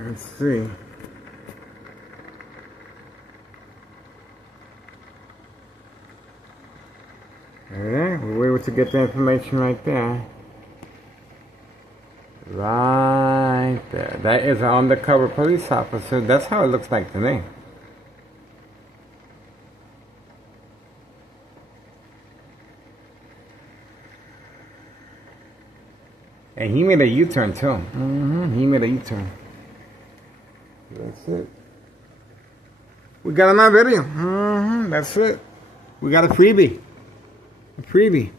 Let's see. Alright, we were able to get the information right there. Right there. That is an undercover police officer. That's how it looks like to me. And he made a U-turn too. He made a U-turn. That's it. We got another video. That's it. We got a freebie. A freebie.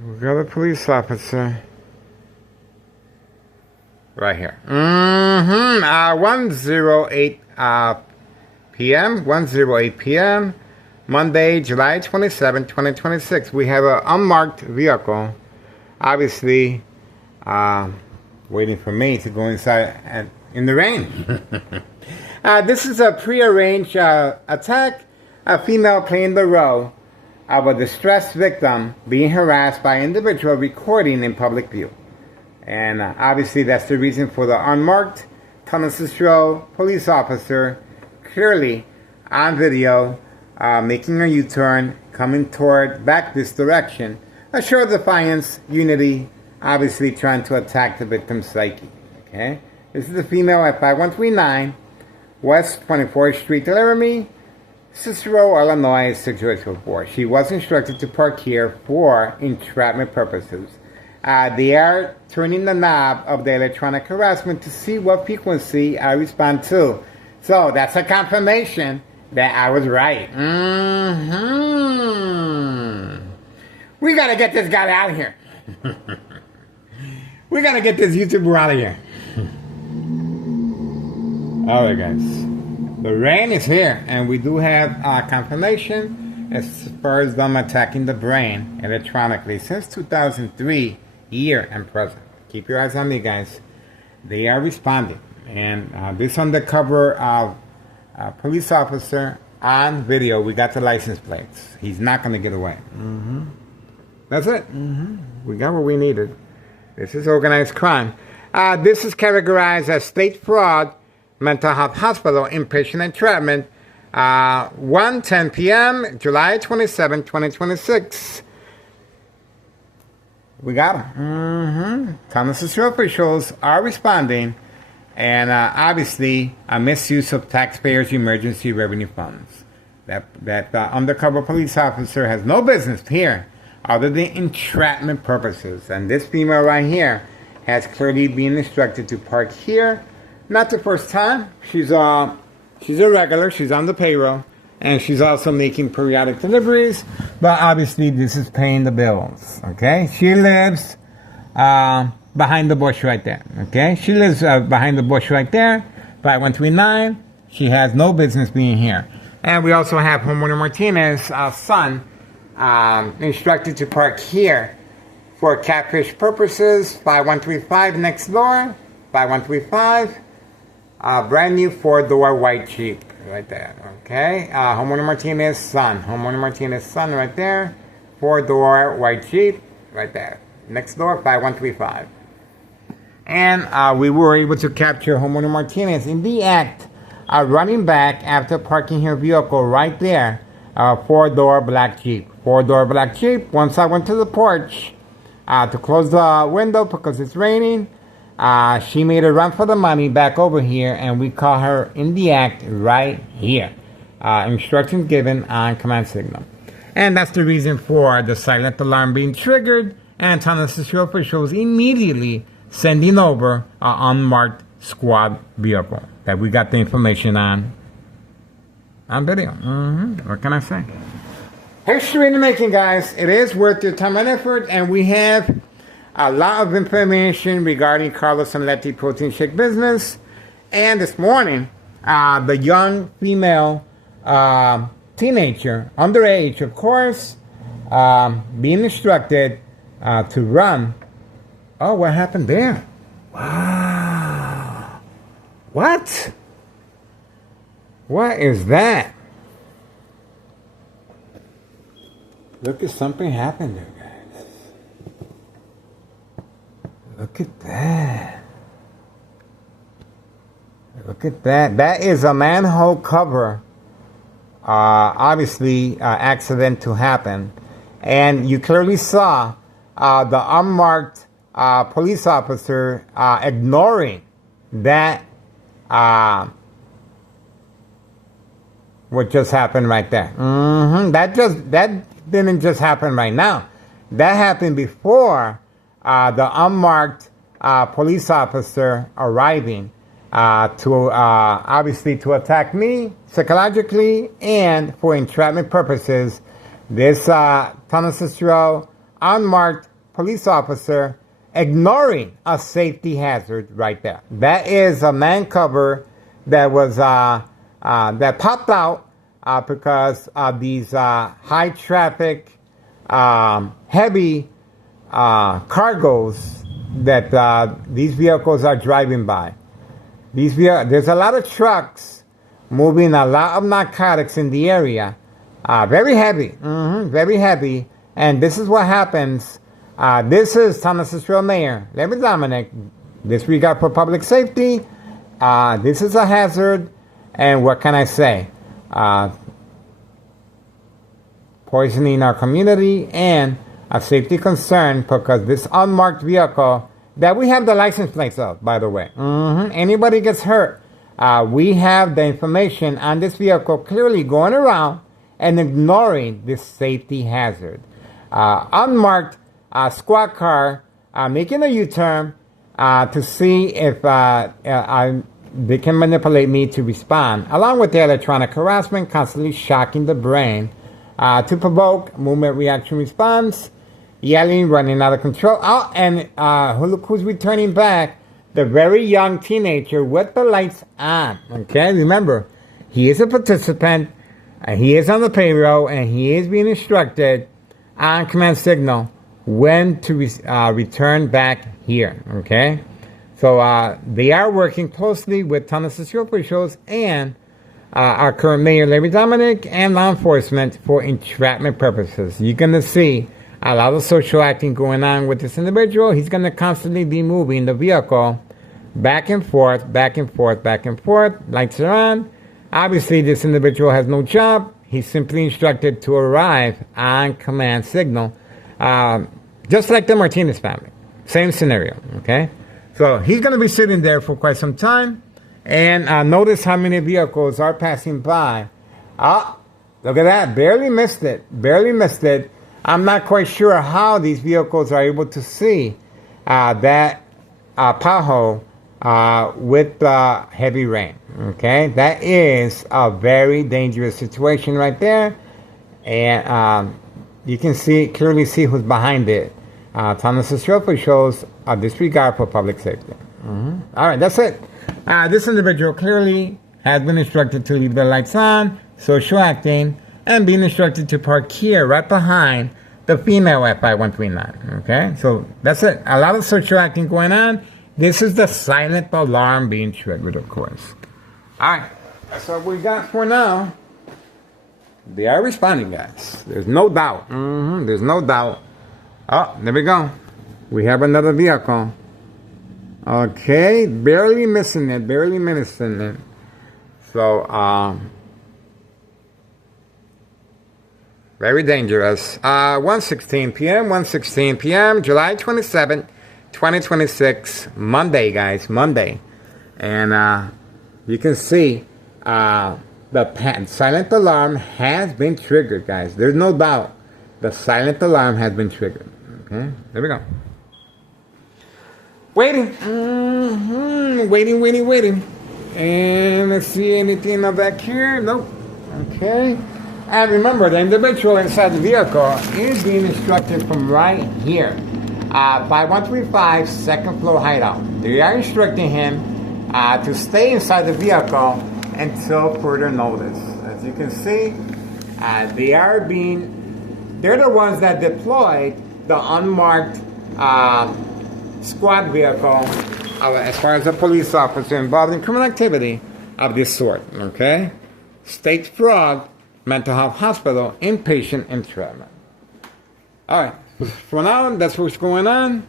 We got a police officer. Right here. 1:08 p.m. 1:08 p.m. Monday, July 27, 2026. We have an unmarked vehicle. Obviously, waiting for me to go inside and in the rain. This is a prearranged attack. A female playing the role of a distressed victim being harassed by an individual recording in public view. And obviously that's the reason for the unmarked Tonnessee Road police officer clearly on video making a U-turn, coming back this direction. A show of defiance, unity, obviously trying to attack the victim's psyche. Okay, this is a female at 5139 West 24th Street, Laramie, Cicero, Illinois 60204. She was instructed to park here for entrapment purposes. They are turning the knob of the electronic harassment to see what frequency I respond to. So that's a confirmation that I was right. We gotta get this guy out of here. We gotta get this YouTuber out of here. Alright guys. The rain is here, and we do have confirmation as far as them attacking the brain electronically since 2003, year and present. Keep your eyes on me, guys. They are responding, and this undercover police officer on video, we got the license plates. He's not going to get away. That's it. We got what we needed. This is organized crime. This is categorized as state fraud, mental health hospital, inpatient entrapment, 1:10 p.m., July 27, 2026. We got him. Tonnessee officials are responding, and obviously a misuse of taxpayers' emergency revenue funds. That undercover police officer has no business here other than entrapment purposes. And this female right here has clearly been instructed to park here. Not the first time. She's a regular. She's on the payroll, and she's also making periodic deliveries. But obviously, this is paying the bills. Okay, she lives behind the bush right there. Okay, she lives behind the bush right there. 5139. She has no business being here. And we also have Homeowner Martinez's son instructed to park here for catfish purposes. 5135 next door. 5135. Brand new 4-door white Jeep right there. Okay, Homeowner Martinez's son. Homeowner Martinez's son right there. 4-door white Jeep right there. Next door, 5135. And we were able to capture Homeowner Martinez in the act running back after parking her vehicle right there. 4-door black Jeep. 4-door black Jeep. Once I went to the porch to close the window because it's raining, she made a run for the money back over here, and we caught her in the act right here. Instructions given on command signal. And that's the reason for the silent alarm being triggered, and Tonnessee officials immediately sending over an unmarked squad vehicle that we got the information on video. What can I say? History in the making, guys. It is worth your time and effort, and we have a lot of information regarding Carlos and Letty protein shake business. And this morning, the young female teenager, underage of course, being instructed to run. Oh, what happened there? Wow. What? What is that? Look at something happened there, guys. Look at that. Look at that. That is a manhole cover. Obviously, accident to happen. And you clearly saw the unmarked police officer ignoring that what just happened right there. That didn't just happen right now. That happened before the unmarked police officer arriving to obviously to attack me psychologically and for entrapment purposes. This Tonawanda unmarked police officer ignoring a safety hazard right there. That is a man cover that was that popped out because of these high traffic, heavy cargoes that these vehicles are driving by. There's a lot of trucks moving a lot of narcotics in the area. Very heavy, very heavy. And this is what happens. This is Tonawanda Mayor Larry Dominic. Disregard for public safety. This is a hazard. And what can I say? Poisoning our community and a safety concern because this unmarked vehicle that we have the license plates of, by the way. Anybody gets hurt, we have the information on this vehicle clearly going around and ignoring this safety hazard. Unmarked squad car making a U-turn to see if they can manipulate me to respond, along with the electronic harassment, constantly shocking the brain to provoke movement reaction response, yelling, running out of control. Oh, and look who's returning back, the very young teenager with the lights on. Okay, remember, he is a participant, he is on the payroll, and he is being instructed on command signal when to return back here. Okay. So they are working closely with Tonawanda officials and our current mayor, Larry Dominic, and law enforcement for entrapment purposes. You're going to see a lot of social acting going on with this individual. He's going to constantly be moving the vehicle back and forth, back and forth, back and forth. Lights are on. Obviously, this individual has no job. He's simply instructed to arrive on command signal, just like the Martinez family. Same scenario, okay? So he's going to be sitting there for quite some time. And notice how many vehicles are passing by. Ah, look at that. Barely missed it. Barely missed it. I'm not quite sure how these vehicles are able to see that pothole with heavy rain. Okay? That is a very dangerous situation right there. And you can clearly see who's behind it. Tonawanda officials disregard for public safety. All right, that's it. This individual clearly has been instructed to leave the lights on, social acting, and being instructed to park here right behind the female FI-139. Okay, so that's it. A lot of social acting going on. This is the silent alarm being triggered, of course. All right, that's what we got for now. They are responding, guys. There's no doubt. There's no doubt. Oh, there we go. We have another vehicle. Okay, barely missing it, barely missing it. So, very dangerous. 1:16 p.m., 1:16 p.m., July 27th, 2026, Monday, guys, Monday. And you can see the silent alarm has been triggered, guys. There's no doubt the silent alarm has been triggered. Okay, there we go. Waiting. Waiting. And let's see anything of that here. Nope. Okay. And remember, the individual inside the vehicle is being instructed from right here. 5135 second floor hideout. They are instructing him to stay inside the vehicle until further notice. As you can see, they're the ones that deployed the unmarked squad vehicle as far as a police officer involved in criminal activity of this sort. Okay? State Frog Mental Health Hospital, inpatient entrapment. All right. For now, that's what's going on.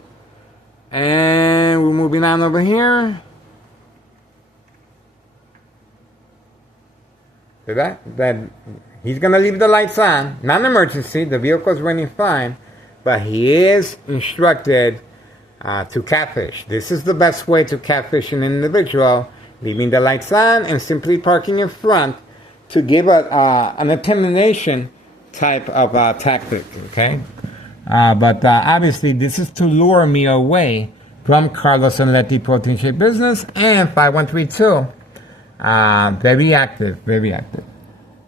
And we're moving on over here. See that he's gonna leave the lights on, non-emergency. The vehicle's running fine, but he is instructed to catfish. This is the best way to catfish an individual, leaving the lights on and simply parking in front to give an intimidation type of tactic. Okay, but obviously this is to lure me away from Carlos and Letty Protein Shake Business and 5132. Very active, very active.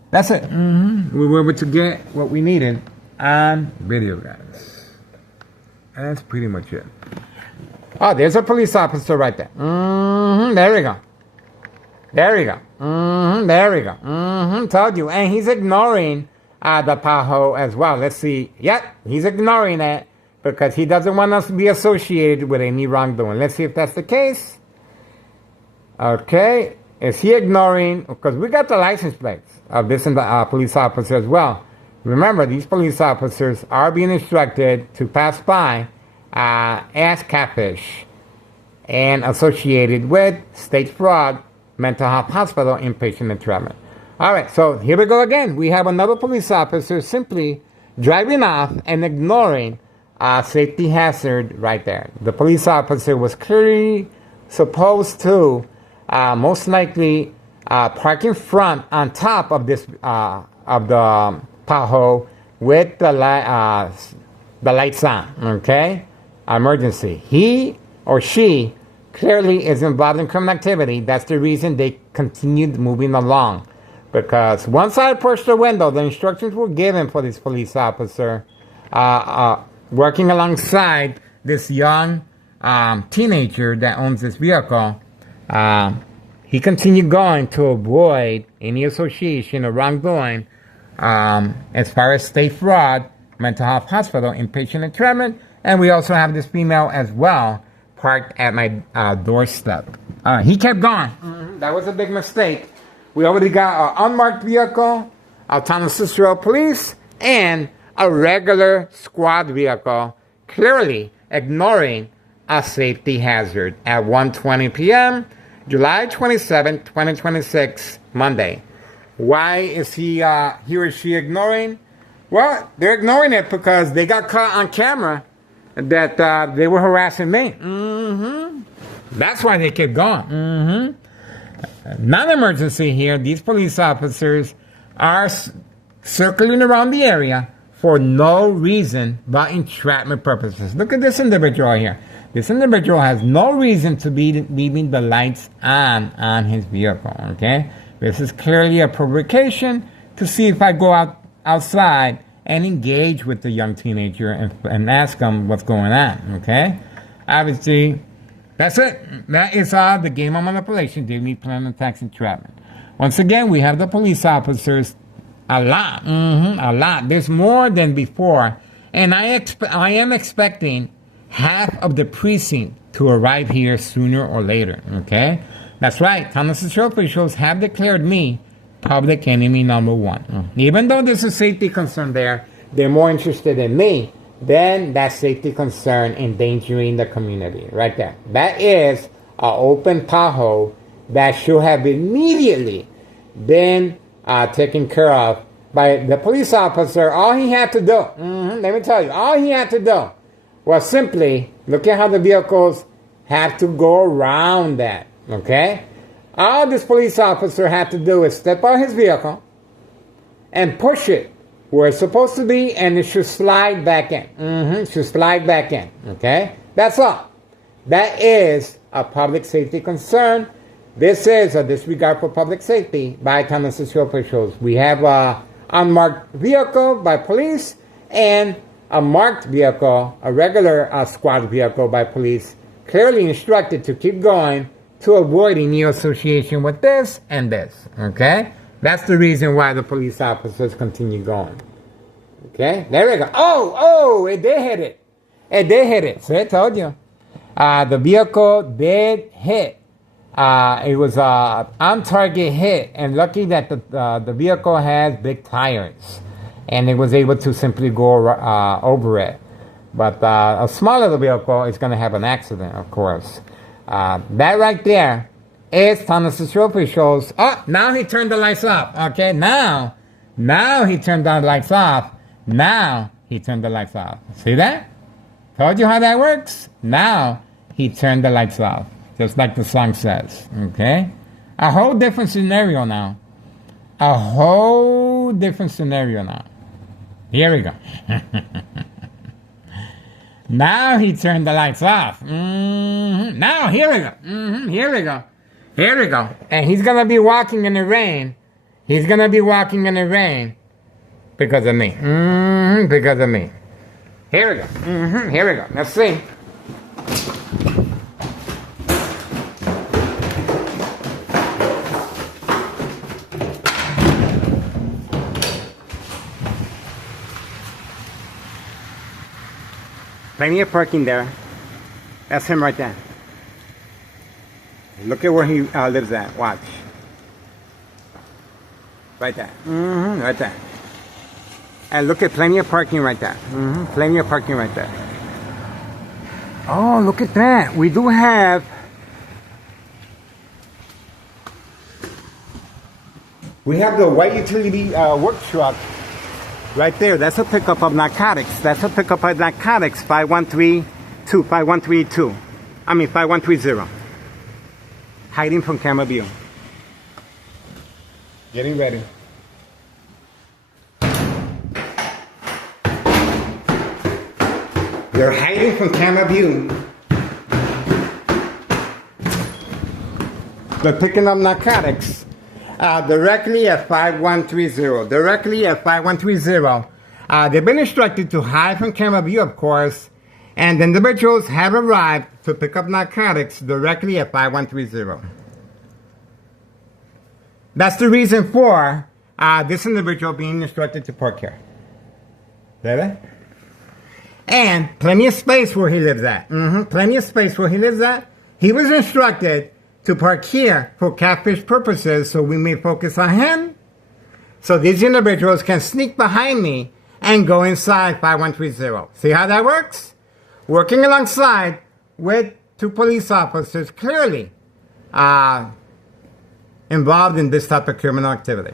That's it. We were able to get what we needed on video, guys. And that's pretty much it. Oh, there's a police officer right there. There we go. There we go. There we go. Told you. And he's ignoring the pothole as well. Let's see. Yep, he's ignoring it because he doesn't want us to be associated with any wrongdoing. Let's see if that's the case. Okay. Is he ignoring, because we got the license plates of this police officer as well. Remember, these police officers are being instructed to pass by as catfish and associated with state fraud, mental health hospital, inpatient entrapment. All right, so here we go again. We have another police officer simply driving off and ignoring a safety hazard right there. The police officer was clearly supposed to most likely park in front on top of this of the pothole with the lights on. Okay, emergency. He or she clearly is involved in criminal activity. That's the reason they continued moving along. Because once I approached the window, the instructions were given for this police officer working alongside this young teenager that owns this vehicle. He continued going to avoid any association or wrongdoing as far as state fraud, mental health hospital, inpatient entrapment, and we also have this female as well parked at my doorstep. He kept going. That was a big mistake. We already got an unmarked vehicle, a town of Cicero police, and a regular squad vehicle, clearly ignoring a safety hazard at 1:20 p.m., July 27, 2026, Monday. Why is he or she ignoring? Well, they're ignoring it because they got caught on camera that they were harassing me. That's why they kept going. Non-emergency here. These police officers are circling around the area for no reason but entrapment purposes. Look at this individual here. This individual has no reason to be leaving the lights on his vehicle, okay? This is clearly a provocation to see if I go outside and engage with the young teenager and ask him what's going on, okay? Obviously, that's it. That is the game of manipulation. They need plan attacks and entrapment. Once again, we have the police officers a lot. A lot. There's more than before. And I am expecting half of the precinct to arrive here sooner or later, okay? That's right. Town of Cicero officials have declared me public enemy number one. Even though there's a safety concern there, they're more interested in me than that safety concern endangering the community. Right there. That is an open pothole that should have immediately been taken care of by the police officer. All he had to do, let me tell you, all he had to do was simply look at how the vehicles have to go around that, okay? All this police officer had to do is step out his vehicle and push it where it's supposed to be, and it should slide back in. It should slide back in, okay? That's all. That is a public safety concern. This is a disregard for public safety by town and city officials. We have a unmarked vehicle by police and a marked vehicle, a regular squad vehicle by police, clearly instructed to keep going to avoid any association with this and this, okay? That's the reason why the police officers continue going. Okay, there we go. Oh, it did hit it. It did hit it. So I told you. The vehicle did hit. It was a on-target hit, and lucky that the vehicle has big tires. and it was able to simply go over it. But a small little vehicle is going to have an accident, of course. That right there is Thomas's road officials. Oh, now he turned the lights off. Okay, now he turned the lights off. Now he turned the lights off. See that? Told you how that works. Now he turned the lights off, just like the song says. Okay, a whole different scenario now. A whole different scenario now. Here we go. Now he turned the lights off. Now, here we go. Here we go. Here we go. And he's going to be walking in the rain. He's going to be walking in the rain because of me. Because of me. Here we go. Here we go. Let's see. Plenty of parking there. That's him right there. Look at where he lives at. Watch. Right there. Right there. And look at plenty of parking right there. Plenty of parking right there. Oh, look at that. We do have... We have the white utility work truck right there. That's a pickup of narcotics. That's a pickup of narcotics. 5132. 5132. I mean 5130. Hiding from camera view. Getting ready. They're hiding from camera view. They're picking up narcotics. Directly at 5130. Directly at 5130. They've been instructed to hide from camera view, of course, and the individuals have arrived to pick up narcotics directly at 5130. That's the reason for this individual being instructed to park here. Ready? And plenty of space where he lives at. Plenty of space where he lives at. He was instructed to park here for catfish purposes, so we may focus on him. So these individuals can sneak behind me and go inside 5130. See how that works? Working alongside with two police officers clearly involved in this type of criminal activity.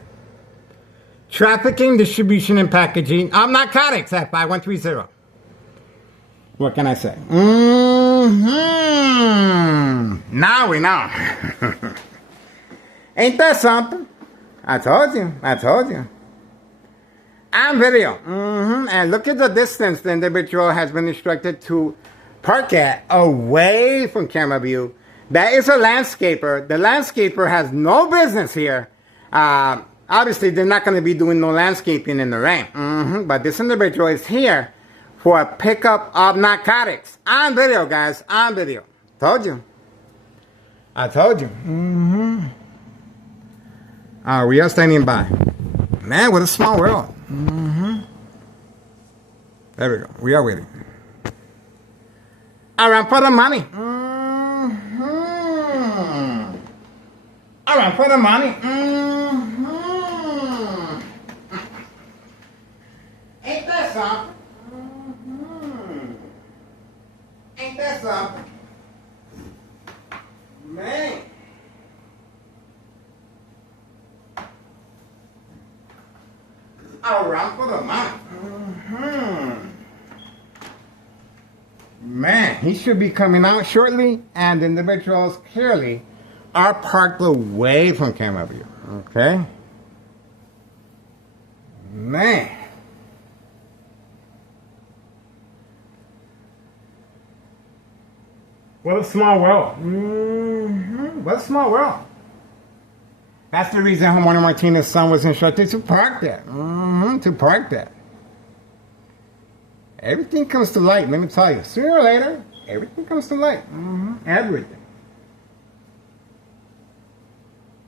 Trafficking, distribution, and packaging of narcotics at 5130. What can I say? Now we know. Ain't that something? I told you. I told you. On video. And look at the distance the individual has been instructed to park at away from camera view. That is a landscaper. The landscaper has no business here. Obviously, they're not going to be doing no landscaping in the rain. But this individual is here for a pickup of narcotics. On video, guys. On video. Told you. I told you. We are standing by. Man, what a small world. There we go. We are waiting. Around for the money. Around for the money. Ain't that something? Ain't that something? Man. Around for the money. Man, he should be coming out shortly, and the individuals clearly are parked away from camera view. Okay? Man. What a small world. What a small world. That's the reason Homeowner Martinez's son was instructed to park there. To park there. Everything comes to light, let me tell you. Sooner or later, everything comes to light. Everything.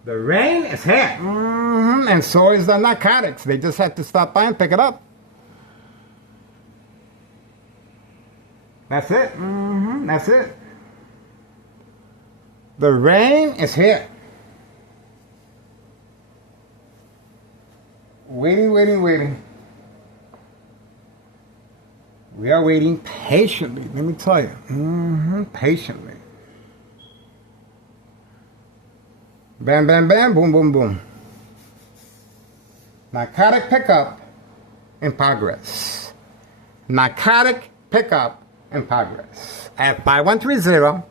The rain is here. And so is the narcotics. They just have to stop by and pick it up. That's it. That's it. The rain is here. Waiting, waiting, waiting. We are waiting patiently, let me tell you. Patiently. Bam, bam, bam, boom, boom, boom. Narcotic pickup in progress. Narcotic pickup in progress. At 5130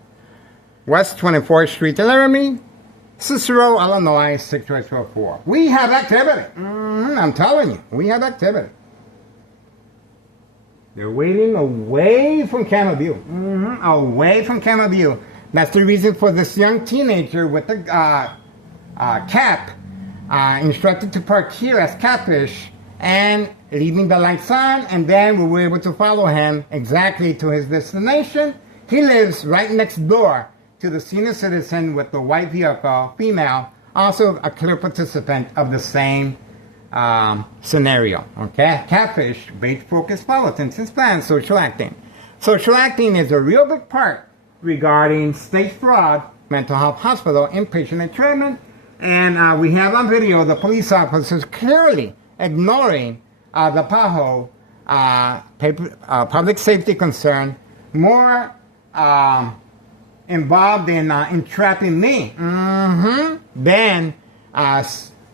West 24th Street, Laramie, Cicero, Illinois, 62844. We have activity. I'm telling you, we have activity. They're waiting away from camera view. Away from camera view. That's the reason for this young teenager with the cap instructed to park here as catfish and leaving the lights on, and then we were able to follow him exactly to his destination. He lives right next door to the senior citizen with the white vehicle, female, also a clear participant of the same scenario. Okay, catfish, bait-focused politics, his plan, social acting. Social acting is a real big part regarding state fraud, mental health hospital, inpatient and treatment, and we have on video the police officers clearly ignoring the PAHO public safety concern, more involved in entrapping me than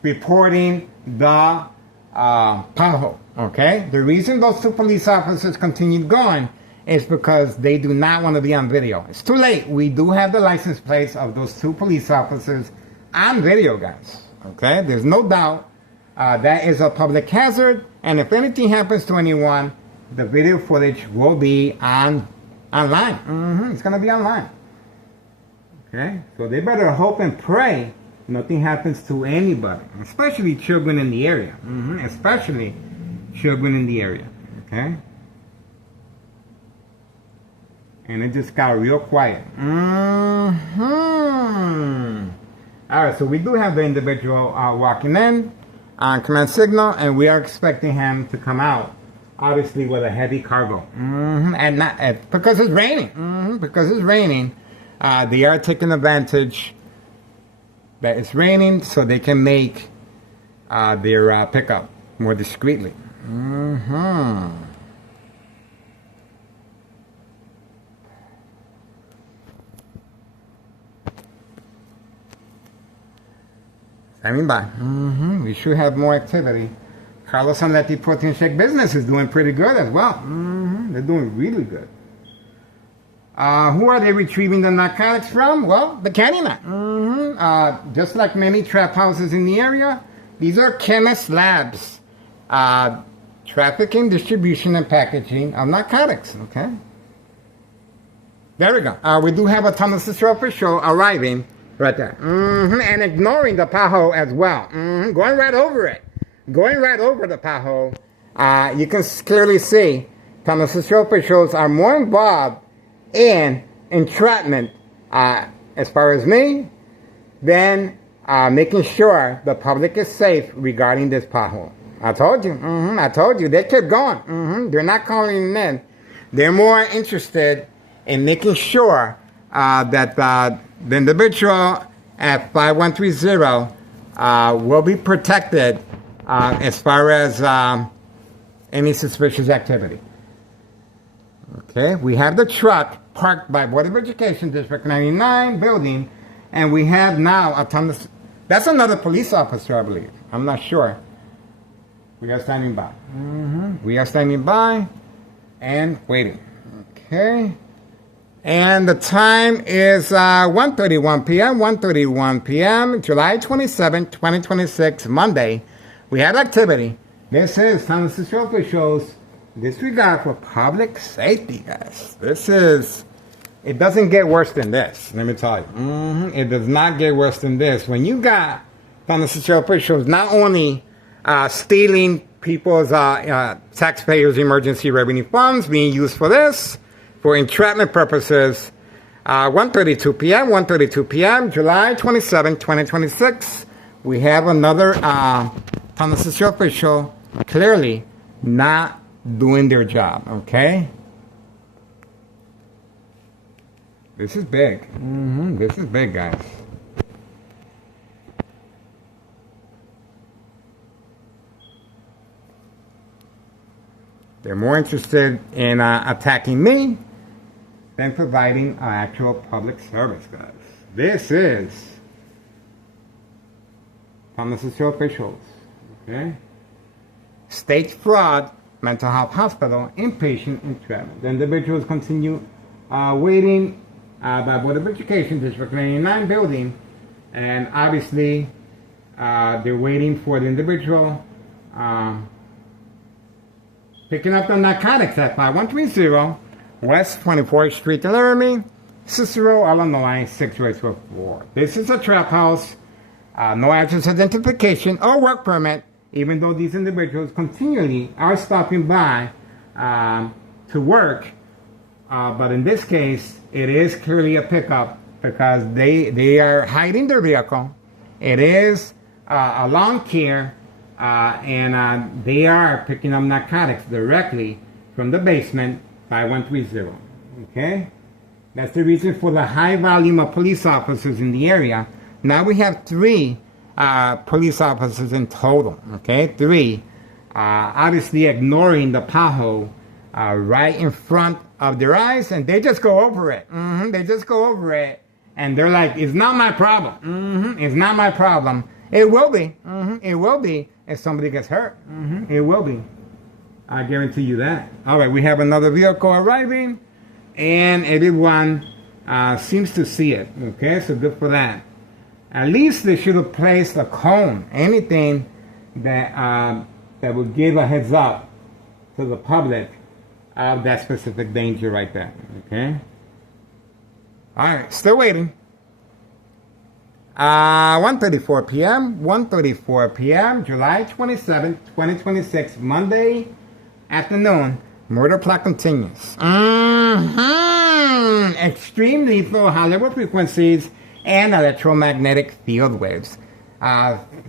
reporting the PAHO. Okay? The reason those two police officers continued going is because they do not want to be on video. It's too late. We do have the license plates of those two police officers on video, guys. Okay? There's no doubt that is a public hazard, and if anything happens to anyone, the video footage will be online. It's going to be online. Okay? So they better hope and pray nothing happens to anybody, especially children in the area. Especially children in the area. Okay? And it just got real quiet. Alright, so we do have the individual walking in on command signal, and we are expecting him to come out, obviously with a heavy cargo. And not because it's raining. Because it's raining, they are taking advantage that it's raining so they can make their pickup more discreetly. Standing by. We should have more activity. Carlos Anletti Protein Shake business is doing pretty good as well. They're doing really good. Who are they retrieving the narcotics from? Well, the Candyman. Just like many trap houses in the area, these are chemist labs. Trafficking, distribution, and packaging of narcotics. Okay. There we go. We do have a Thomas Cicero official arriving right there. And ignoring the PAHO as well. Going right over it. Going right over the PAHO. You can clearly see Thomas Cicero officials are more involved in entrapment, as far as me, than making sure the public is safe regarding this PAHO. I told you. I told you. They kept going. They're not calling in. They're more interested in making sure that the individual at 5130 will be protected as far as any suspicious activity. Okay, we have the truck parked by Board of Education District 99 building, and we have now a ton of... That's another police officer, I believe. I'm not sure. We are standing by. We are standing by and waiting. Okay. And the time is 1:31 p.m., 1:31 p.m., July 27, 2026, Monday. We have activity. This is Thomas Cicero officials disregard for public safety, guys. This is... It doesn't get worse than this, let me tell you. It does not get worse than this. When you got Thomas Cicero officials not only stealing people's taxpayers' emergency revenue funds being used for this, for entrapment purposes, 1:32 p.m., 1:32 p.m., July 27, 2026, we have another Thomas Cicero official clearly not doing their job, okay? This is big. This is big, guys. They're more interested in attacking me than providing an actual public service, guys. This is from the social officials. Okay? State fraud, mental health hospital, inpatient entrapment. The individuals continue waiting by Board of Education, District 99 building, and obviously they're waiting for the individual picking up the narcotics at 5130 West 24th Street, Laramie, Cicero, Illinois, 684. This is a trap house. No address identification or work permit, even though these individuals continually are stopping by to work. But in this case, it is clearly a pickup because they are hiding their vehicle. It is a lawn care, and they are picking up narcotics directly from the basement 5130. Okay? That's the reason for the high volume of police officers in the area. Now we have 3 police officers in total. Okay? 3. Obviously ignoring the pothole right in front of their eyes, and they just go over it. They just go over it, and they're like, it's not my problem. It's not my problem. It will be. It will be if somebody gets hurt. It will be. I guarantee you that. All right, we have another vehicle arriving, and everyone seems to see it. Okay, so good for that. At least they should have placed a cone, anything that that would give a heads up to the public of that specific danger right there. Okay. All right, still waiting. 1:34 p.m. 1:34 p.m. July 27th, 2026, Monday afternoon. Murder plot continues. Extreme lethal Hollywood frequencies and electromagnetic field waves.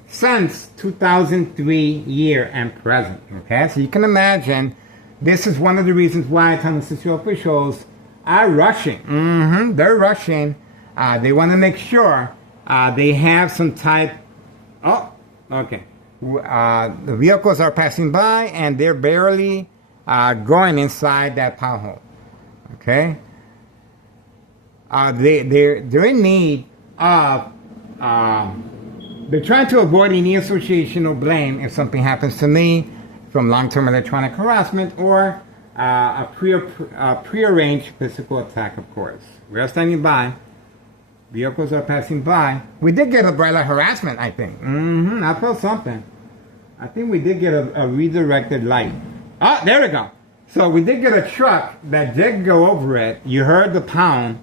Since 2003 year and present. Okay, so you can imagine this is one of the reasons why Tennessee officials are rushing. They're rushing. They want to make sure they have some type. Oh, okay. The vehicles are passing by and they're barely going inside that pothole. Okay. They're in need of. They're trying to avoid any association or blame if something happens to me from long-term electronic harassment or a prearranged physical attack, of course. We are standing by. Vehicles are passing by. We did get a bright light harassment, I think. I felt something. I think we did get a redirected light. Oh, there we go. So we did get a truck that did go over it. You heard the pound.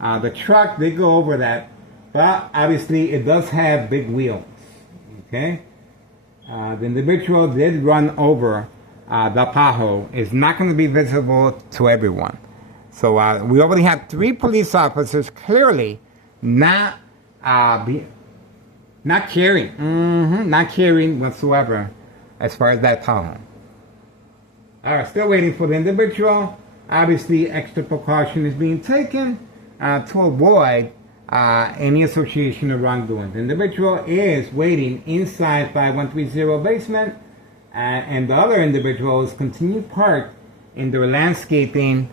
The truck did go over that. But obviously it does have big wheels. Okay? The individual did run over the pothole. It's not going to be visible to everyone. So we already have 3 police officers clearly not caring. Not caring whatsoever as far as that pothole. All right, still waiting for the individual. Obviously, extra precaution is being taken to avoid any association of wrongdoing. The individual is waiting inside 5130 basement, and the other individuals continue parked in their landscaping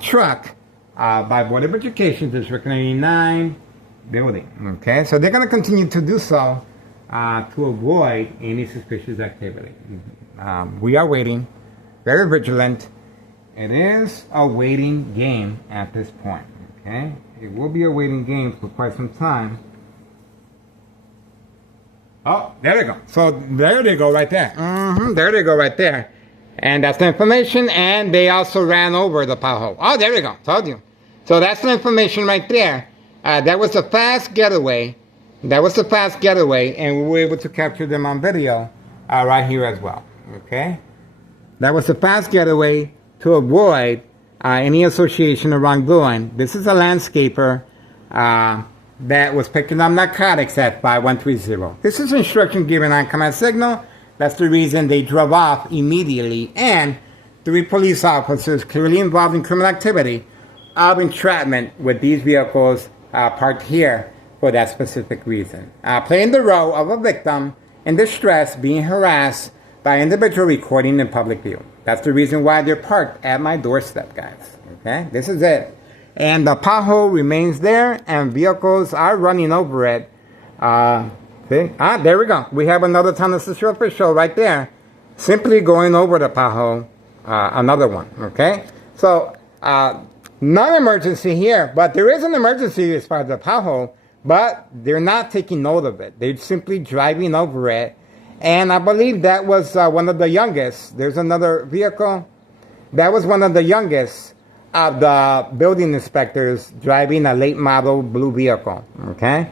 truck by Board of Education, District 99 building. Okay, so they're going to continue to do so to avoid any suspicious activity. We are waiting, very vigilant. It is a waiting game at this point. Okay, it will be a waiting game for quite some time. Oh, there they go. So there they go right there. There they go right there. And that's the information. And they also ran over the pothole. Oh, there we go. Told you. So that's the information right there. That was a fast getaway. That was a fast getaway. And we were able to capture them on video right here as well. Okay. That was a fast getaway to avoid any association of wrongdoing. This is a landscaper that was picking up narcotics at 5130. This is instruction given on command signal. That's the reason they drove off immediately. And 3 police officers clearly involved in criminal activity of entrapment with these vehicles parked here for that specific reason. Playing the role of a victim in distress being harassed by individual recording in public view. That's the reason why they're parked at my doorstep, guys. Okay, this is it. And the pothole remains there, and vehicles are running over it. See? There we go. We have another Thomas official right there, simply going over the pothole. Another one. Okay, so non-emergency here, but there is an emergency as far as the pothole, but they're not taking note of it. They're simply driving over it. And I believe that was one of the youngest. There's another vehicle. That was one of the youngest of the building inspectors driving a late model blue vehicle. Okay?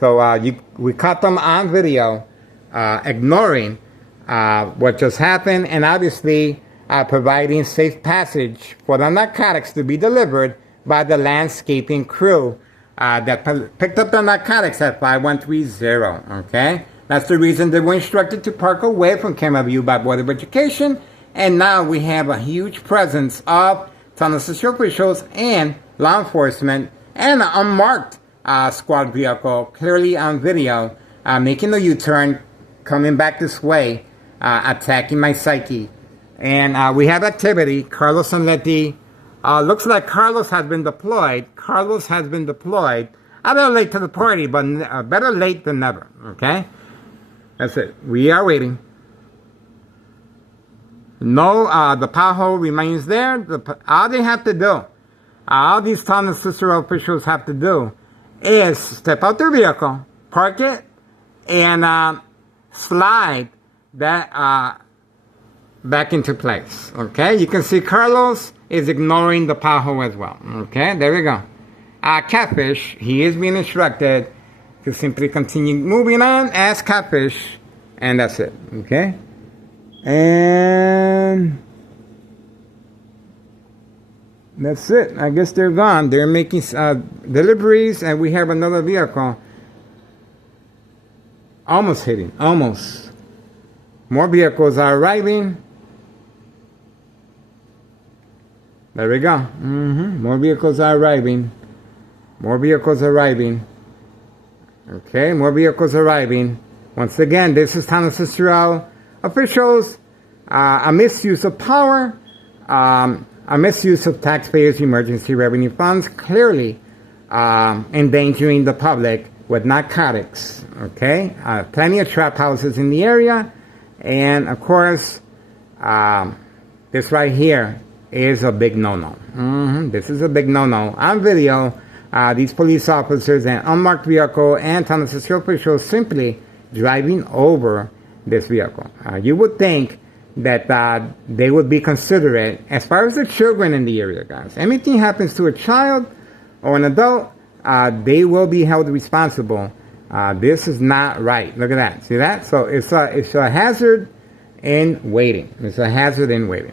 So we caught them on video ignoring what just happened, and obviously providing safe passage for the narcotics to be delivered by the landscaping crew that picked up the narcotics at 5130. Okay? That's the reason they were instructed to park away from camera view by Board of Education. And now we have a huge presence of Thomas officials and law enforcement and an unmarked squad vehicle, clearly on video, making a U-turn, coming back this way, attacking my psyche. And we have activity. Carlos Anletti, looks like Carlos has been deployed. Carlos has been deployed. A little late to the party, but better late than never, okay? That's it. We are waiting. No, the pothole remains there. All they have to do, all these town and Cicero officials have to do, is step out their vehicle, park it, and slide that back into place. Okay, you can see Carlos is ignoring the pothole as well. Okay, there we go. Catfish, he is being instructed to simply continue moving on as Catfish, and that's it. Okay, and that's it. I guess they're gone. They're making deliveries, and we have another vehicle almost hitting. Almost. More vehicles are arriving. There we go. More vehicles are arriving. More vehicles arriving. Okay, more vehicles arriving. Once again, this is Town of Cicero officials. A misuse of power. A misuse of taxpayers' emergency revenue funds. Clearly endangering the public with narcotics. Okay, plenty of trap houses in the area. And of course, this right here is a big no-no. This is a big no-no. On video, these police officers and unmarked vehicle and Town of Cicero officials simply driving over this vehicle. You would think that they would be considerate as far as the children in the area, guys. Anything happens to a child or an adult, they will be held responsible. This is not right. Look at that. See that? So it's a hazard in waiting. It's a hazard in waiting.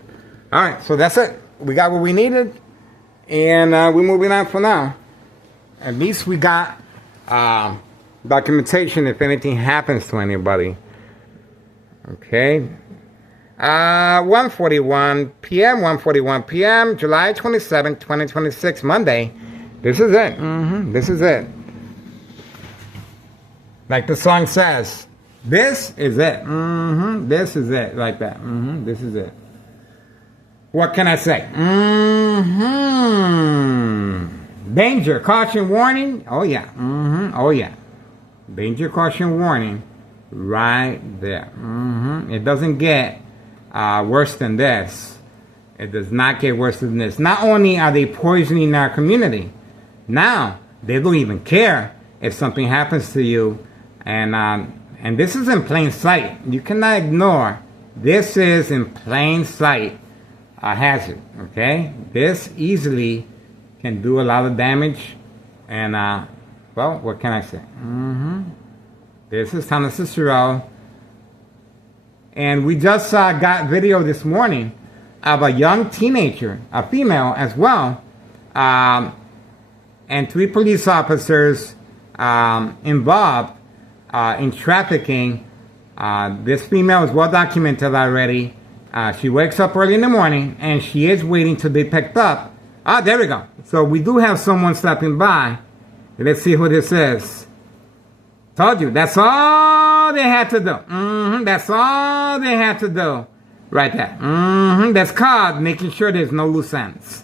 All right, so that's it. We got what we needed, and we're moving on for now. At least we got documentation if anything happens to anybody. Okay. 1:41 p.m., 1:41 p.m., July 27, 2026, Monday. This is it. This is it. Like the song says, this is it. This is it, like that. This is it. What can I say? Danger, caution, warning. Oh yeah. Oh yeah. Danger, caution, warning. Right there. It doesn't get worse than this. It does not get worse than this. Not only are they poisoning our community, now they don't even care if something happens to you. And this is in plain sight. You cannot ignore. This is in plain sight a hazard. Okay, this easily can do a lot of damage. And well, what can I say? This is Town of Cicero, and we just got video this morning of a young teenager, a female as well, and 3 police officers involved in trafficking. This female is well documented already. She wakes up early in the morning and she is waiting to be picked up. There we go. So we do have someone stopping by. Let's see who this is. Told you, that's all they had to do. That's all they had to do. Right there. That's called making sure there's no loose ends.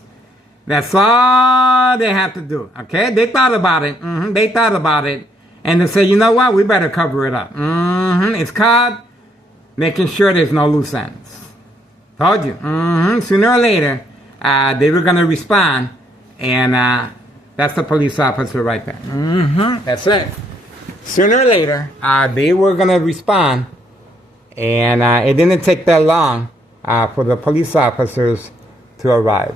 That's all they have to do. Okay? They thought about it. They thought about it. And they said, you know what? We better cover it up. It's called making sure there's no loose ends. Told you. Sooner or later, they were going to respond. And that's the police officer right there. That's it. Sooner or later, they were going to respond. And it didn't take that long for the police officers to arrive.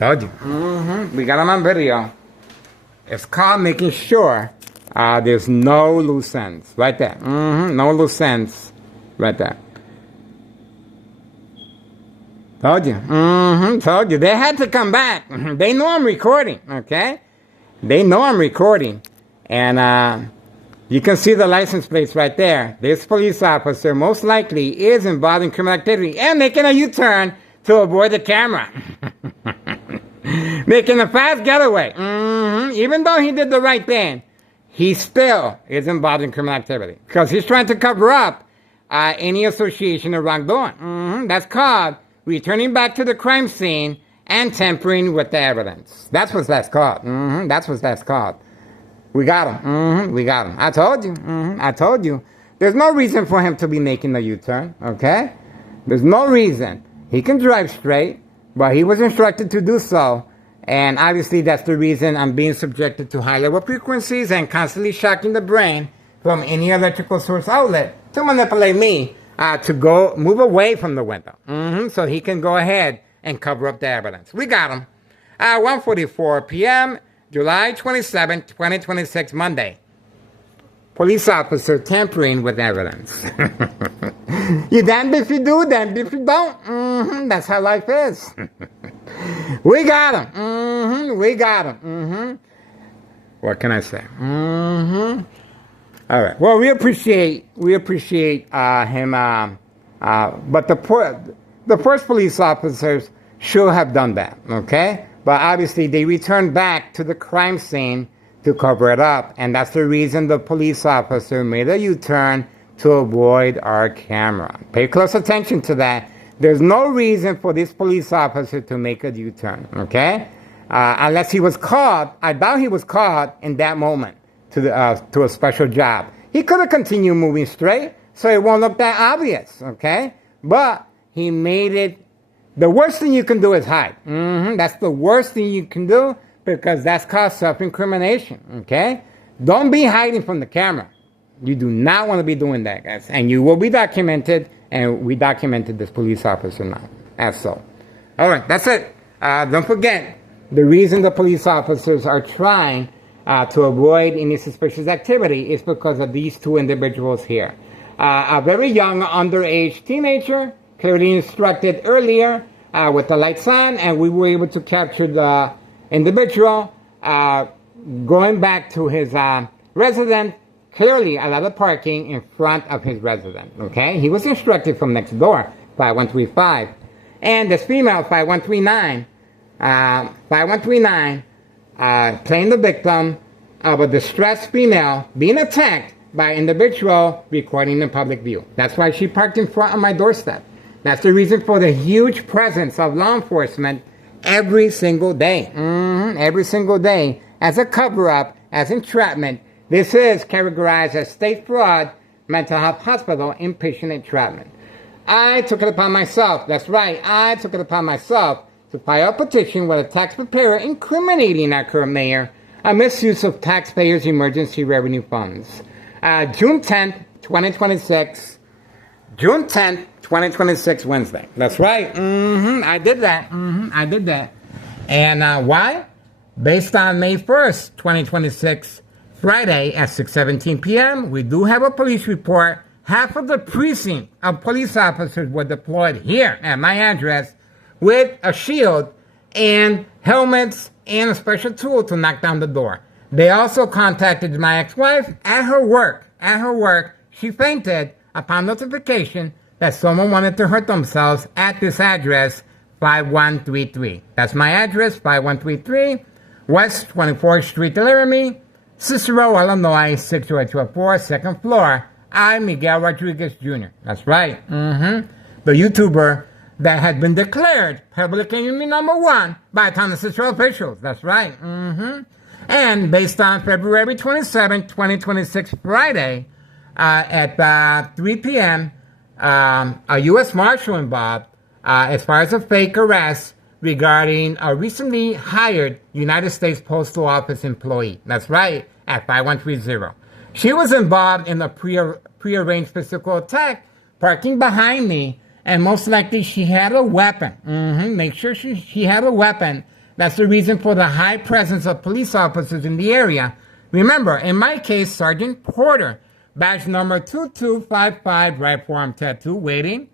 Told you. We got them on video. It's called making sure there's no loose ends. Right there. No loose ends. Right there. Told you. Told you. They had to come back. They know I'm recording. Okay? They know I'm recording. And you can see the license plates right there. This police officer most likely is involved in criminal activity and making a U-turn to avoid the camera. Making a fast getaway. Even though he did the right thing, he still is involved in criminal activity. Because he's trying to cover up any association of wrongdoing. That's called returning back to the crime scene and tampering with the evidence. That's what that's called. That's what that's called. We got him. We got him. I told you. I told you. There's no reason for him to be making the U-turn, okay? There's no reason. He can drive straight, but he was instructed to do so. And obviously that's the reason I'm being subjected to high level frequencies and constantly shocking the brain from any electrical source outlet to manipulate me to move away from the window. So he can go ahead and cover up the evidence. We got him. 1:44 p.m., July 27, 2026, Monday. Police officer tampering with evidence. You damned if you do, damned if you don't. That's how life is. We got him. We got him. What can I say? All right. Well, we appreciate him. But the first police officers should have done that. Okay. But obviously, they returned back to the crime scene to cover it up. And that's the reason the police officer made a U-turn to avoid our camera. Pay close attention to that. There's no reason for this police officer to make a U-turn, okay? Unless he was caught. I doubt he was caught in that moment to a special job. He could have continued moving straight, so it won't look that obvious, okay? But he made it. The worst thing you can do is hide. That's the worst thing you can do because that's called self-incrimination, okay? Don't be hiding from the camera. You do not want to be doing that, guys. And you will be documented, and we documented this police officer now, as so. All right, that's it. Don't forget, the reason the police officers are trying to avoid any suspicious activity is because of these two individuals here. A very young underage teenager, clearly instructed earlier with the lights on, and we were able to capture the individual going back to his residence, clearly a lot of parking in front of his residence, okay? He was instructed from next door, 5135. And this female, 5139, playing the victim of a distressed female being attacked by an individual recording in public view. That's why she parked in front of my doorstep. That's the reason for the huge presence of law enforcement every single day. Every single day as a cover-up, as entrapment. This is categorized as state fraud, mental health hospital, inpatient entrapment. I took it upon myself, that's right, I took it upon myself to file a petition with a tax preparer incriminating our current mayor a misuse of taxpayers' emergency revenue funds. June 10th, 2026. June 10th, 2026, Wednesday. That's right. I did that. I did that. And why? Based on May 1st, 2026, Friday at 6:17 p.m., we do have a police report. Half of the precinct of police officers were deployed here at my address with a shield and helmets and a special tool to knock down the door. They also contacted my ex-wife at her work. At her work, she fainted upon notification that someone wanted to hurt themselves at this address, 5133. That's my address, 5133, West 24th Street, Laramie, Cicero, Illinois, 60204, second floor. I, Miguel Rodriguez Jr. That's right. The YouTuber that had been declared public enemy number one by Thomas Central officials. That's right. And based on February 27, 2026, Friday, at 3 p.m., a U.S. Marshal involved as far as a fake arrest regarding a recently hired United States Postal Office employee. That's right, at 5130. She was involved in a prearranged physical attack, parking behind me, and most likely she had a weapon. Make sure she had a weapon. That's the reason for the high presence of police officers in the area. Remember, in my case, Sergeant Porter, badge number 2255, right forearm tattoo, waiting,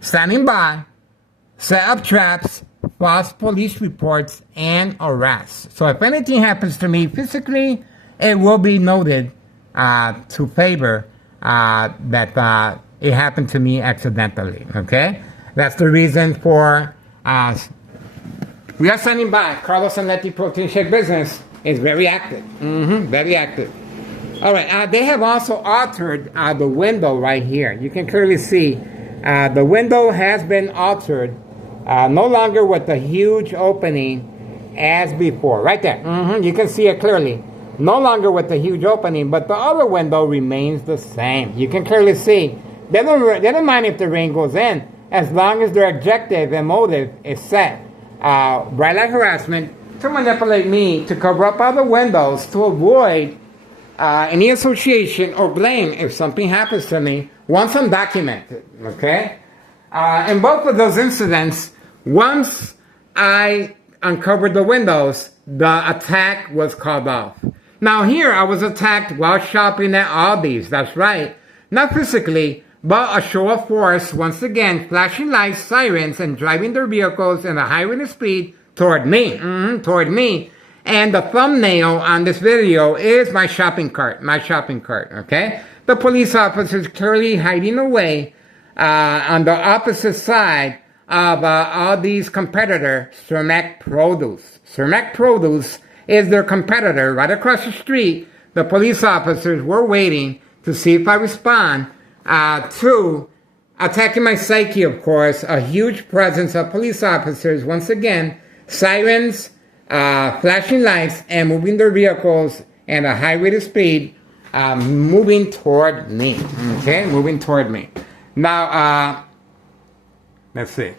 standing by, set up traps, false police reports, and arrests. So if anything happens to me physically, it will be noted to favor that it happened to me accidentally, okay? That's the reason for, we are standing by. Carlos Zanetti Protein Shake Business is very active, very active. All right, they have also altered the window right here. You can clearly see the window has been altered, no longer with the huge opening as before. Right there, you can see it clearly. No longer with the huge opening, but the other window remains the same. You can clearly see. They don't mind if the rain goes in, as long as their objective and motive is set. Bright light harassment to manipulate me to cover up other windows to avoid any association or blame if something happens to me once I'm documented, okay? In both of those incidents, once I uncovered the windows, the attack was called off. Now here, I was attacked while shopping at Aldi's, that's right. Not physically, but a show of force, once again, flashing lights, sirens, and driving their vehicles at a high rate of speed toward me, And the thumbnail on this video is my shopping cart, okay? The police officers clearly hiding away on the opposite side of Aldi's competitor, Cermak Produce. Cermak Produce is their competitor right across the street. The police officers were waiting to see if I respond to attacking my psyche, of course. A huge presence of police officers, once again, sirens, flashing lights, and moving their vehicles at a high rate of speed, moving toward me. Okay, moving toward me. Now, let's see.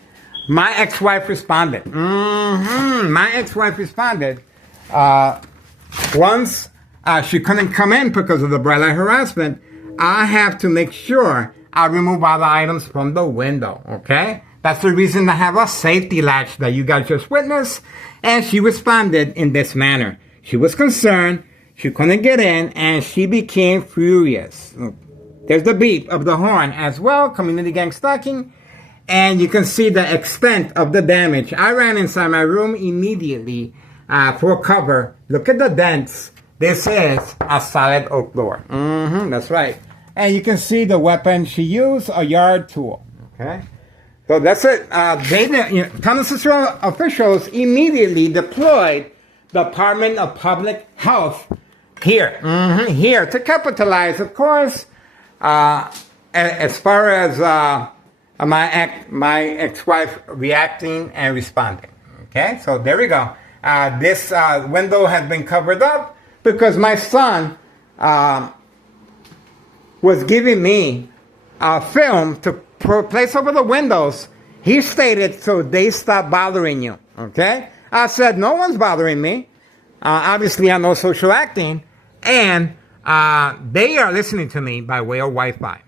My ex-wife responded. My ex-wife responded. Once she couldn't come in because of the bright light harassment, I have to make sure I remove all the items from the window, okay? That's the reason I have a safety latch that you guys just witnessed. And she responded in this manner. She was concerned, she couldn't get in, and she became furious. There's the beep of the horn as well, community gang stalking. And you can see the extent of the damage. I ran inside my room immediately for cover. Look at the dents. This is a solid oak door. That's right. And you can see the weapon she used, a yard tool. Okay? So that's it. Thomas officials immediately deployed the Department of Public Health here. Here to capitalize, of course, as far as my ex-wife reacting and responding. Okay, so there we go. This window has been covered up because my son was giving me a film to place over the windows. He stated, so they stop bothering you. Okay, I said, no one's bothering me. Obviously, I know social acting, and they are listening to me by way of Wi-Fi.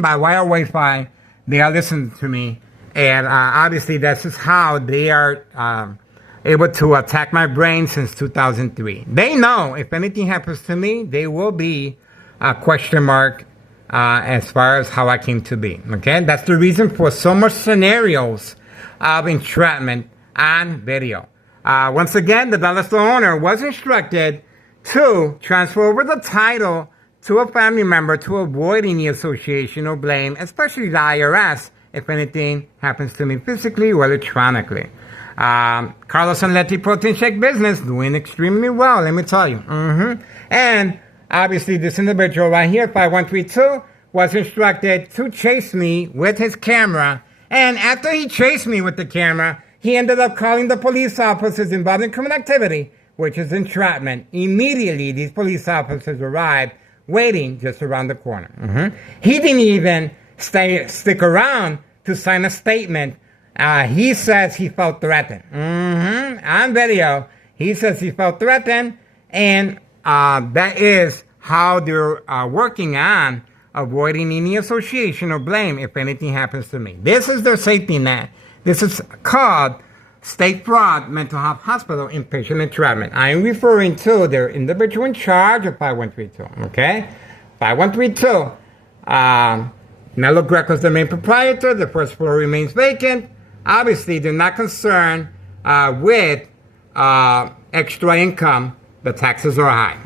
By way of Wi-Fi, they are listening to me, and obviously, this is how they are able to attack my brain since 2003. They know if anything happens to me, they will be a question mark as far as how I came to be. Okay, that's the reason for so much scenarios of entrapment on video. Once again, the dollar store owner was instructed to transfer over the title to a family member to avoid any association or blame, especially the IRS, if anything happens to me physically or electronically. Carlos Zanetti Protein Shake Business doing extremely well, let me tell you. And Obviously, this individual right here, 5132, was instructed to chase me with his camera. And after he chased me with the camera, he ended up calling the police officers involved in criminal activity, which is entrapment. Immediately, these police officers arrived, waiting just around the corner. He didn't even stick around to sign a statement. He says he felt threatened. On video, he says he felt threatened, and that is how they're working on avoiding any association or blame if anything happens to me. This is their safety net. This is called State Fraud Mental Health Hospital Inpatient Entrapment. I am referring to their individual in charge of 5132, okay? 5132. Nello Greco is the main proprietor. The first floor remains vacant. Obviously, they're not concerned with extra income. The taxes are high.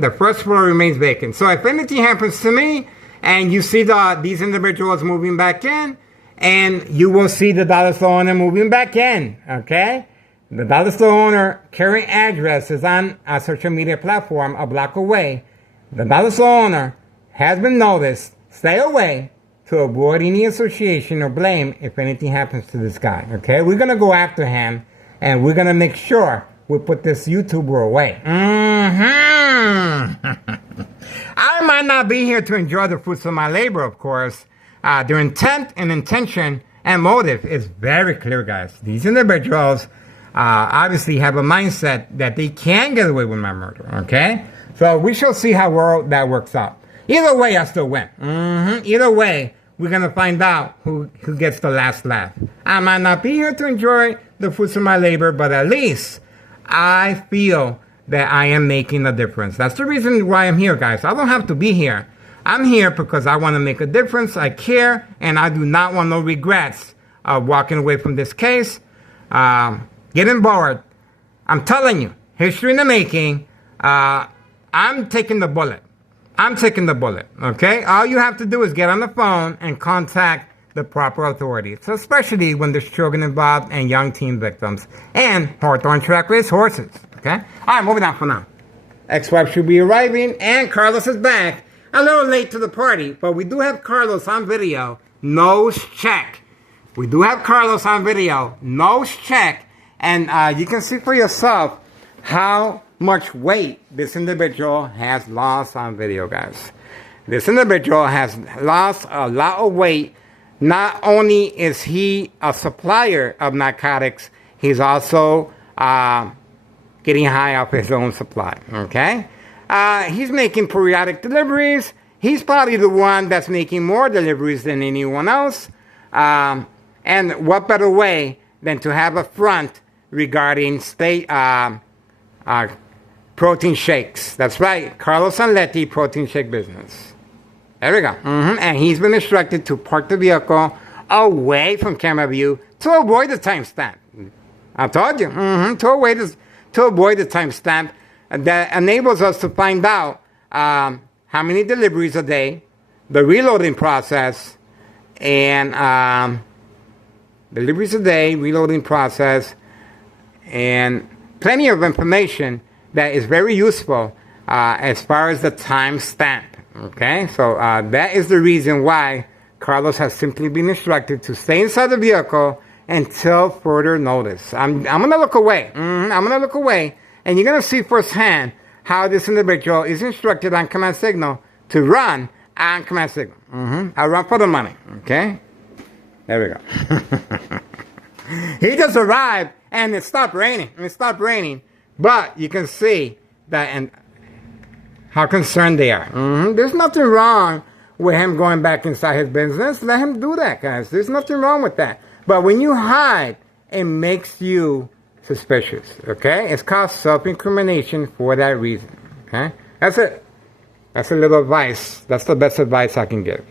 The first floor remains vacant. So if anything happens to me, and you see these individuals moving back in, and you will see the dollar store owner moving back in, okay? The dollar store owner current address is on a social media platform a block away. The dollar store owner has been noticed. Stay away to avoid any association or blame if anything happens to this guy, okay? We're going to go after him, and we're going to make sure we put this YouTuber away. I might not be here to enjoy the fruits of my labor, of course. Their intent and intention and motive is very clear, guys. These individuals obviously have a mindset that they can get away with my murder, okay? So we shall see how that works out. Either way, I still win. Either way, we're going to find out who gets the last laugh. I might not be here to enjoy the fruits of my labor, but at least I feel that I am making a difference. That's the reason why I'm here, guys. I don't have to be here. I'm here because I want to make a difference. I care, and I do not want no regrets of walking away from this case. Getting bored. I'm telling you, history in the making. I'm taking the bullet. I'm taking the bullet, okay? All you have to do is get on the phone and contact the proper authorities, especially when there's children involved and young teen victims and Hawthorne track race horses, okay? All right, moving on for now. Ex-wife should be arriving, and Carlos is back. A little late to the party, but we do have Carlos on video. Nose check. We do have Carlos on video. Nose check. And you can see for yourself how much weight this individual has lost on video, guys. This individual has lost a lot of weight. Not only is he a supplier of narcotics, he's also getting high off his own supply, okay? He's making periodic deliveries. He's probably the one that's making more deliveries than anyone else. And what better way than to have a front regarding state protein shakes. That's right, Carlos Anletti Protein Shake Business. There we go. And he's been instructed to park the vehicle away from camera view to avoid the timestamp. I told you, to avoid the timestamp. That enables us to find out how many deliveries a day, the reloading process, and deliveries a day, reloading process, and plenty of information that is very useful as far as the timestamp. Okay, so that is the reason why Carlos has simply been instructed to stay inside the vehicle until further notice. I'm gonna look away. I'm gonna look away. And you're going to see firsthand how this individual is instructed on command signal to run on command signal. I'll run for the money, okay? There we go. He just arrived, and it stopped raining. But you can see that and how concerned they are. There's nothing wrong with him going back inside his business. Let him do that, guys. There's nothing wrong with that. But when you hide, it makes you suspicious, okay? It's called self-incrimination for that reason, okay? That's it. That's a little advice. That's the best advice I can give.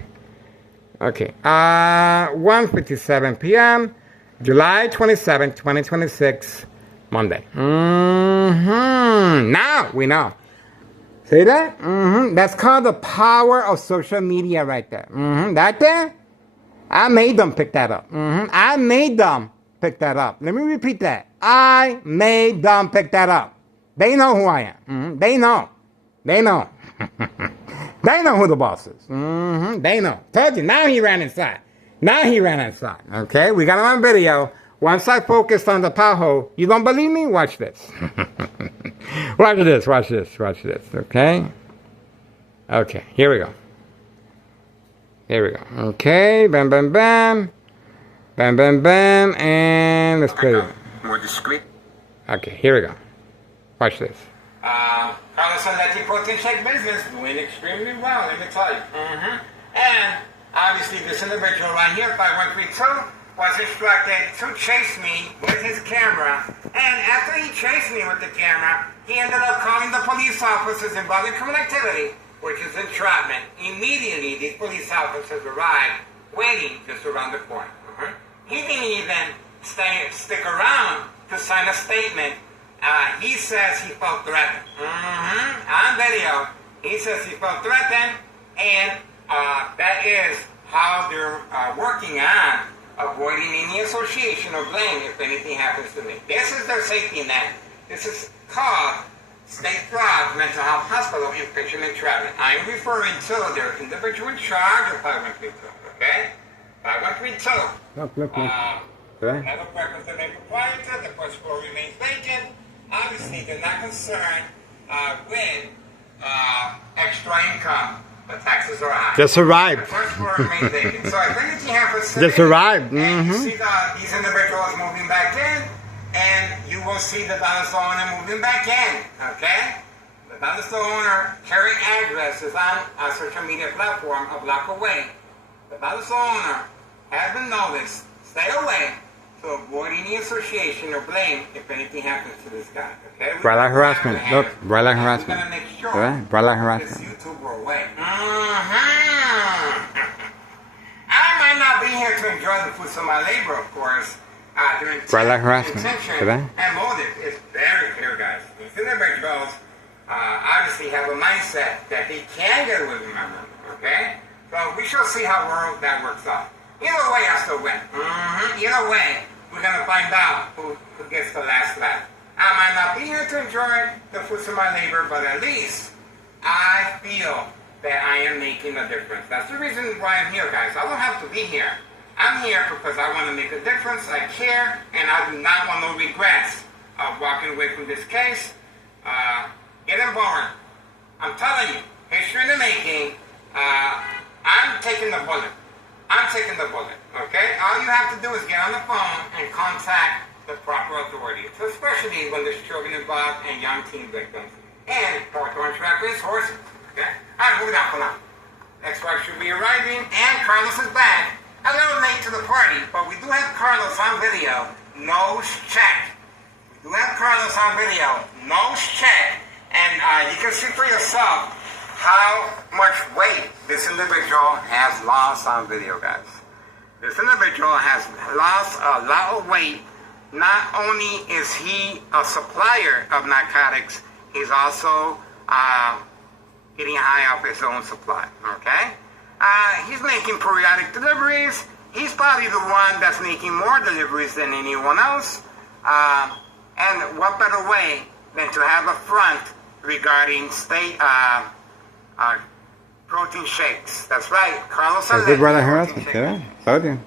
Okay, 1:57 p.m., July 27, 2026, Monday. Now we know. See that? That's called the power of social media right there. That there? I made them pick that up. I made them pick that up. Let me repeat that. I made them pick that up. They know who I am. They know. They know. They know who the boss is. They know. Told you. Now he ran inside. Okay, we got him on video. Once I focused on the pothole, you don't believe me? Watch this. Watch this. Okay? Okay, here we go. Okay, bam, and let's play it. More discreet. Okay, here we go. Watch this. Carlos Andretti protein shake business doing extremely well, let me tell you. And obviously this individual right here, 5132, was instructed to chase me with his camera. And after he chased me with the camera, he ended up calling the police officers involved in criminal activity, which is entrapment. Immediately, these police officers arrived, waiting just around the corner. He didn't even stick around to sign a statement. He says he felt threatened. On video, he says he felt threatened, and that is how they're working on avoiding any association or blame if anything happens to me. This is their safety net. This is called State Fraud Mental Health Hospital Infection Entrapment. I'm referring to their individual in charge of 5132, okay? 5132. Look. Have a preference to remain proprietor. The first floor remains vacant. Obviously, they're not concerned with extra income. The taxes are high. Just arrived. The first floor remains vacant. So if anything happens to Just arrived. and you see these individuals moving back in, and you will see the dollar store owner moving back in. Okay? The dollar store owner current address is on a social media platform a block away. The dollar store owner has been noticed. Stay away to avoid any association or blame if anything happens to this guy. Okay? Broiler harassment. Look, broiler harassment. We're gonna make sure Broiler this harassment. YouTuber away. I might not be here to enjoy the fruits of my labor, of course. The Broiler harassment. intention and motive is very clear, guys. These individuals obviously have a mindset that they can get away with my money. Okay? So we shall see how that works out. Either way, I still win. Either way, we're going to find out who gets the last laugh. I might not be here to enjoy the fruits of my labor, but at least I feel that I am making a difference. That's the reason why I'm here, guys. I don't have to be here. I'm here because I want to make a difference. I care, and I do not want no regrets of walking away from this case. Get involved. I'm telling you, history in the making. I'm taking the bullet. Okay? All you have to do is get on the phone and contact the proper authorities, especially when there's children involved and young teen victims. And Hawthorne track race horses. Okay? Alright, moving on for now. Next wife should be arriving, and Carlos is back. A little late to the party, but we do have Carlos on video. Nose check. We do have Carlos on video. Nose check. And you can see for yourself how much weight this individual has lost on video, guys. This individual has lost a lot of weight. Not only is he a supplier of narcotics, he's also getting high off his own supply, okay? He's making periodic deliveries. He's probably the one that's making more deliveries than anyone else. And what better way than to have a front regarding state protein shakes. That's right. Carlos Andretti. Broiler harassment. Yeah, told you.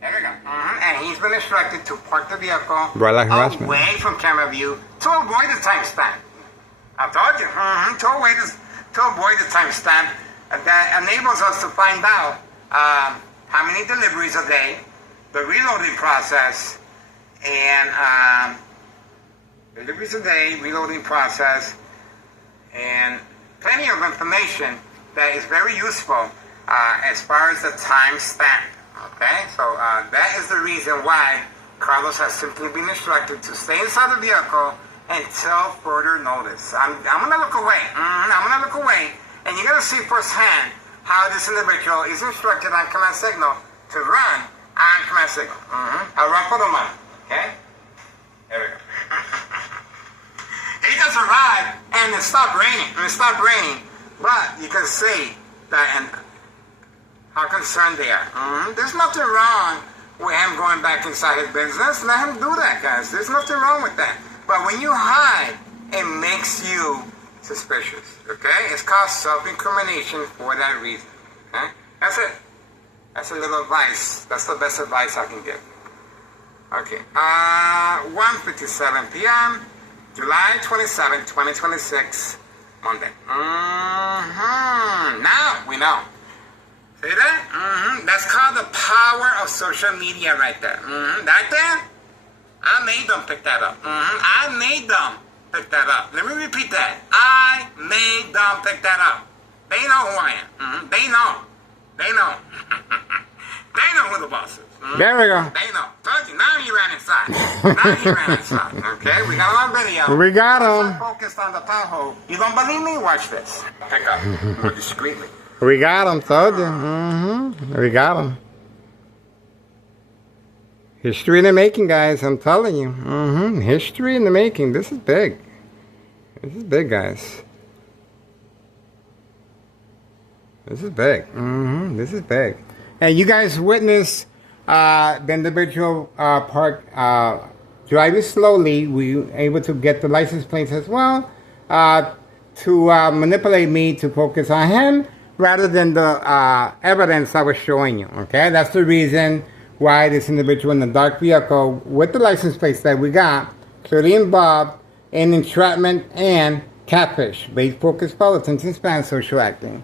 There we go. And he's been instructed to park the vehicle Broiler harassment. away from camera view to avoid the time stamp. I told you. To avoid the time stamp. That enables us to find out how many deliveries a day, the reloading process, and deliveries a day, reloading process, and plenty of information that is very useful as far as the time stamp. Okay, so that is the reason why Carlos has simply been instructed to stay inside the vehicle until further notice. I'm gonna look away. I'm gonna look away, and you're gonna see firsthand how this individual is instructed on command signal to run on command signal. I'll run for the money. Okay, there we go. He just arrived and it stopped raining. But you can see that and how concerned they are. There's nothing wrong with him going back inside his business. Let him do that, guys. There's nothing wrong with that. But when you hide, it makes you suspicious. Okay? It's called self-incrimination for that reason. Okay? That's it. That's a little advice. That's the best advice I can give. Okay. 1:57 p.m. July 27, 2026. Monday. Now we know. See that? That's called the power of social media right there. Right there? I made them pick that up. I made them pick that up. Let me repeat that. I made them pick that up. They know who I am. They know. They know. They know who the boss is. There we go. They know. Told you. Now he ran inside. Now he ran inside. Okay? We got on video. We got him. Focused on the Tahoe. You don't believe me? Watch this. Pick up. More discreetly. We got him, told you. We got him. History in the making, guys. I'm telling you. History in the making. This is big. This is big, guys. This is big. This is big. And you guys witnessed the individual driving slowly. We were able to get the license plates as well to manipulate me to focus on him rather than the evidence I was showing you. Okay, that's the reason why this individual in the dark vehicle with the license plates that we got clearly involved in entrapment and catfish, base focus, politics, and span social acting.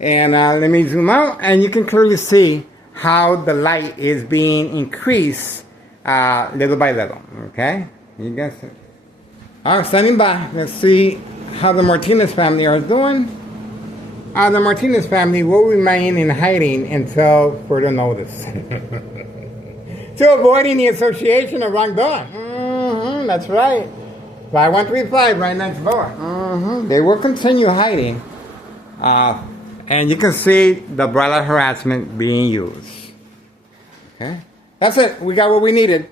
And let me zoom out, and you can clearly see how the light is being increased little by little. Okay, you guys are standing by. Let's see how the Martinez family are doing. The Martinez family will remain in hiding until further notice. To avoid any association of wrongdoing. That's right. 5135 right next door. They will continue hiding. And you can see the umbrella harassment being used. Okay? That's it. We got what we needed.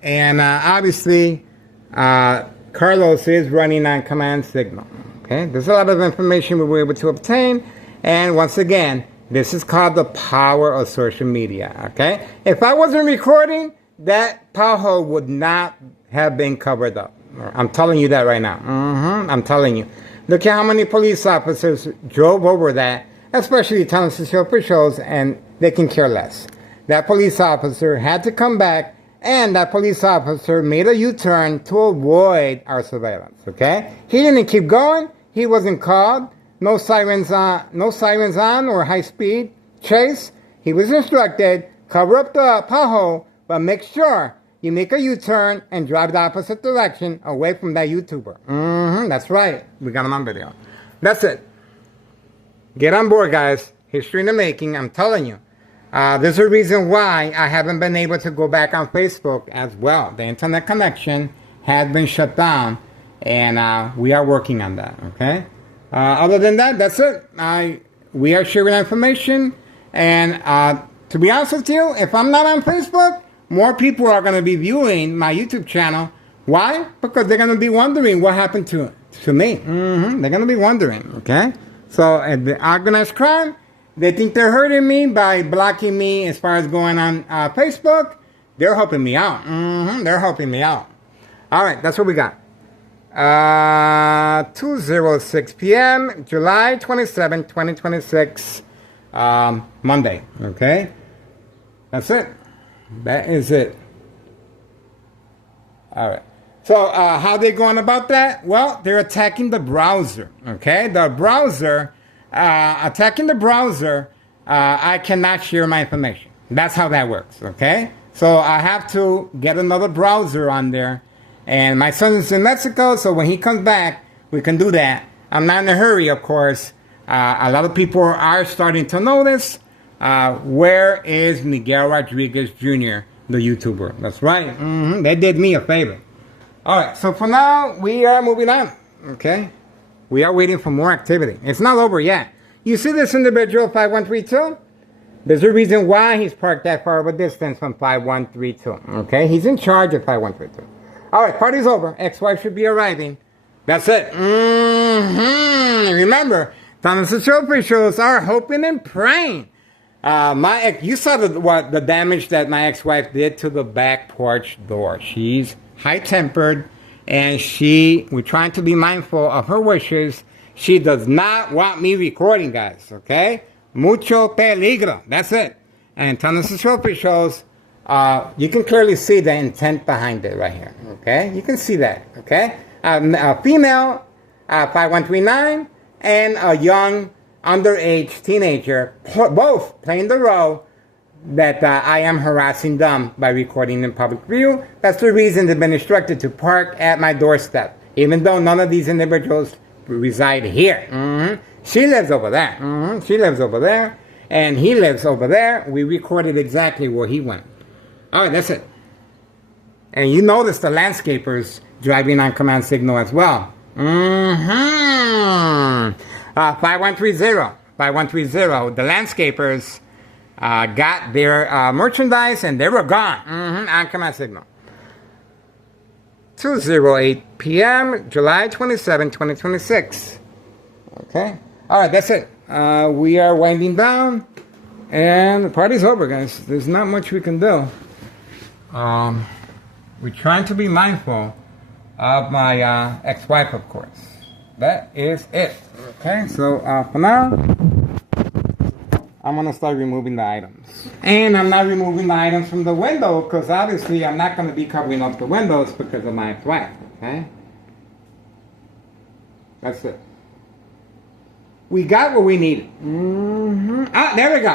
And obviously, Carlos is running on command signal. Okay? There's a lot of information we were able to obtain. And once again, this is called the power of social media. Okay? If I wasn't recording, that pothole would not have been covered up. I'm telling you that right now. I'm telling you. Look at how many police officers drove over that, especially town officials, and they can care less. That police officer had to come back, and that police officer made a U-turn to avoid our surveillance. Okay? He didn't keep going. He wasn't called. No sirens on or high-speed chase. He was instructed, cover up the pothole, but make sure you make a U-turn and drive the opposite direction away from that YouTuber. That's right. We got him on video. That's it. Get on board, guys. History in the making. I'm telling you. There's a reason why I haven't been able to go back on Facebook as well. The internet connection has been shut down, and we are working on that. Okay. Other than that, that's it. We are sharing information, and to be honest with you, if I'm not on Facebook, more people are going to be viewing my YouTube channel. Why? Because they're going to be wondering what happened to me. They're going to be wondering. Okay. So the organized crime, they think they're hurting me by blocking me as far as going on Facebook. They're helping me out. They're helping me out. All right, that's what we got. 2:06 p.m., July 27, 2026, Monday. Okay? That's it. That is it. All right. So how they going about that? Well, they're attacking the browser. Okay? The browser, attacking the browser, I cannot share my information. That's how that works. Okay? So I have to get another browser on there. And my son is in Mexico, so when he comes back, we can do that. I'm not in a hurry, of course. A lot of people are starting to notice. Where is Miguel Rodriguez Jr., the YouTuber? That's right. They did me a favor. All right, so for now, we are moving on. Okay? We are waiting for more activity. It's not over yet. You see this individual, 5132? There's a reason why he's parked that far of a distance from 5132. Okay? He's in charge of 5132. All right, party's over. Ex-wife should be arriving. That's it. Remember, Thomas and Show officials are hoping and praying. You saw the damage that my ex-wife did to the back porch door. She's high-tempered, and we're trying to be mindful of her wishes. She does not want me recording, guys, okay? Mucho peligro. That's it. And Tennessee Trophy shows, you can clearly see the intent behind it right here, okay? You can see that, okay? A female, 5139, and a young, underage teenager, both playing the role that I am harassing them by recording in public view. That's the reason they've been instructed to park at my doorstep, even though none of these individuals reside here. She lives over there. She lives over there, and he lives over there. We recorded exactly where he went. All right, that's it. And you notice the landscapers driving on command signal as well. 5130. The landscapers got their merchandise and they were gone on command signal. 2:08 p.m. July 27, 2026. Okay. All right, that's it. We are winding down and the party's over, guys. There's not much we can do. We're trying to be mindful of my ex-wife, of course. That is it. Okay, so for now, I'm going to start removing the items. And I'm not removing the items from the window because obviously I'm not going to be covering up the windows because of my ex-wife. Okay? That's it. We got what we needed. Ah, there we go.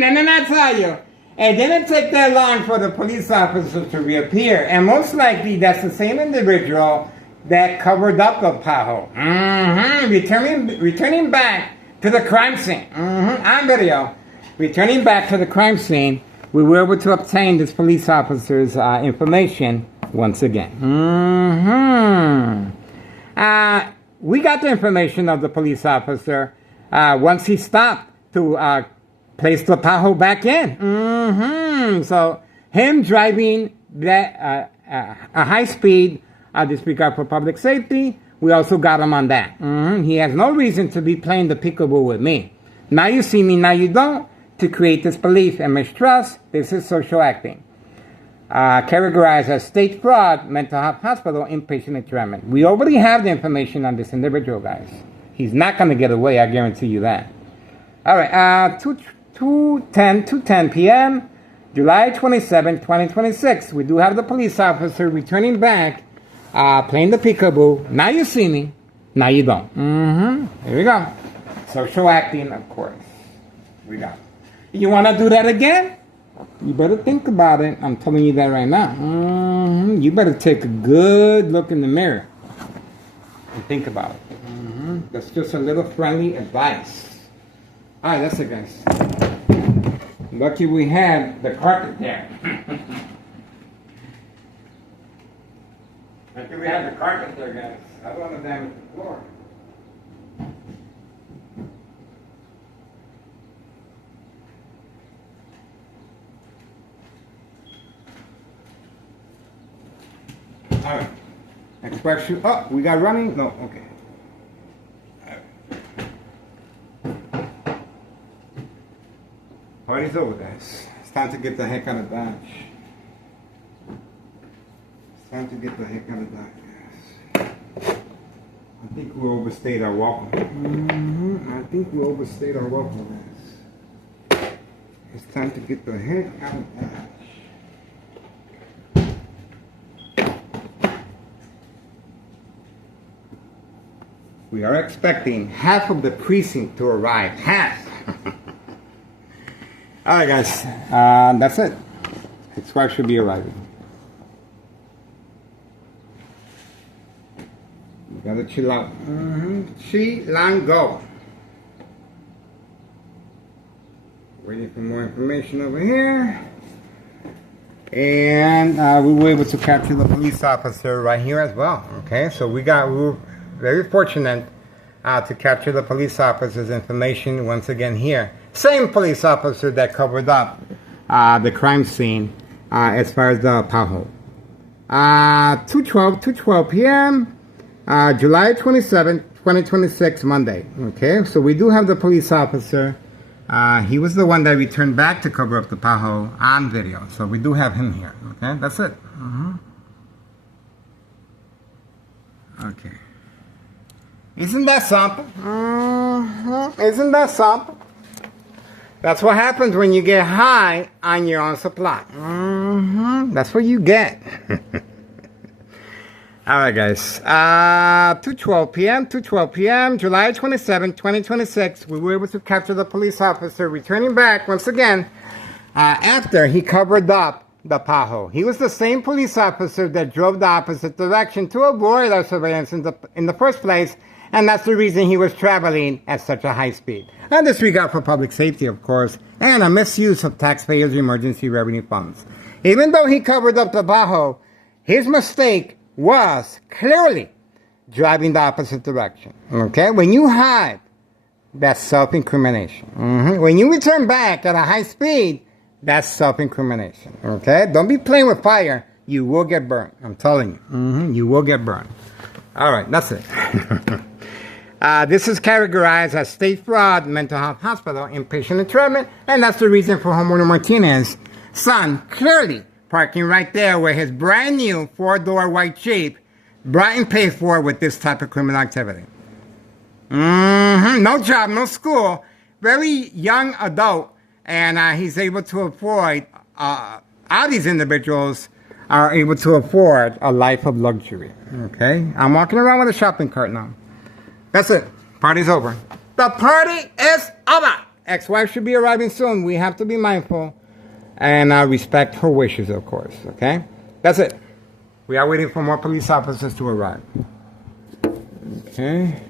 Then I tell you. It didn't take that long for the police officer to reappear. And most likely that's the same individual that covered up the pothole. Returning back to the crime scene. On video. Returning back to the crime scene, we were able to obtain this police officer's information once again. We got the information of the police officer once he stopped to place the pothole back in. So him driving that a high speed disregard for public safety, we also got him on that. He has no reason to be playing the peekaboo with me. Now you see me, now you don't. To create disbelief and mistrust, this is social acting. Categorized as state fraud, mental health hospital, inpatient entrapment. We already have the information on this individual, guys. He's not going to get away, I guarantee you that. All right, 2:10 p.m., July 27, 2026. We do have the police officer returning back, playing the peekaboo. Now you see me, now you don't. Here we go. Social acting, of course. We got it. You want to do that again? You better think about it. I'm telling you that right now. You better take a good look in the mirror and think about it. That's just a little friendly advice. All right, that's it, guys. Lucky we had the carpet there. Lucky we had the carpet there, guys. I don't want to damage the floor. All right. Next question. Oh, we got running? No, okay. Party's over, guys. It's time to get the heck out of Dodge. It's time to get the heck out of Dodge, guys. I think we overstayed our welcome. I think we overstayed our welcome, guys. It's time to get the heck out of Dodge. We are expecting half of the precinct to arrive. Half. All right, guys. That's it. His wife should be arriving. You gotta chill out. Chilango. Waiting for more information over here. And we were able to capture the police officer right here as well. Okay, so we were very fortunate to capture the police officer's information once again here. Same police officer that covered up the crime scene as far as the pothole. 2:12 p.m. July 27, 2026, Monday. Okay, so we do have the police officer. He was the one that returned back to cover up the pothole on video. So we do have him here. Okay, that's it. Okay. Isn't that something? Isn't that something? That's what happens when you get high on your own supply. That's what you get. All right, guys. 2:12 p.m. 2:12 p.m. July 27, 2026. We were able to capture the police officer returning back once again after he covered up the pothole. He was the same police officer that drove the opposite direction to avoid our surveillance in the first place, and that's the reason he was traveling at such a high speed. And disregard for public safety, of course, and a misuse of taxpayers' emergency revenue funds. Even though he covered up the pothole, his mistake was clearly driving the opposite direction. Okay? When you hide, that's self-incrimination. When you return back at a high speed, that's self-incrimination. Okay? Don't be playing with fire. You will get burned. I'm telling you. You will get burned. All right, that's it. This is categorized as state fraud, mental health hospital, inpatient entrapment, and that's the reason for homeowner Martinez's son clearly parking right there where his brand new 4-door white Jeep brought and paid for with this type of criminal activity. No job, no school, very young adult, and he's able to afford, all these individuals are able to afford a life of luxury. Okay? I'm walking around with a shopping cart now. That's it. Party's over. The party is over. Ex-wife should be arriving soon. We have to be mindful and respect her wishes, of course. Okay? That's it. We are waiting for more police officers to arrive. Okay?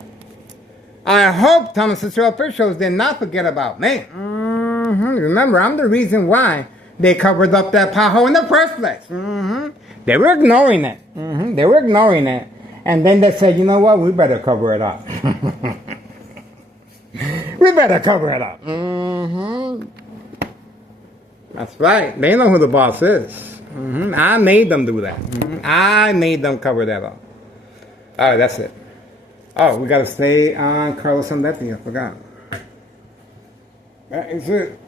I hope Thomas Cicero officials did not forget about me. Remember, I'm the reason why they covered up that pothole in the first place. They were ignoring it. They were ignoring it. And then they said, you know what? We better cover it up. We better cover it up. That's right. They know who the boss is. I made them do that. I made them cover that up. All right, that's it. Oh, we got to stay on Carlos Sandetti. I forgot. That is it.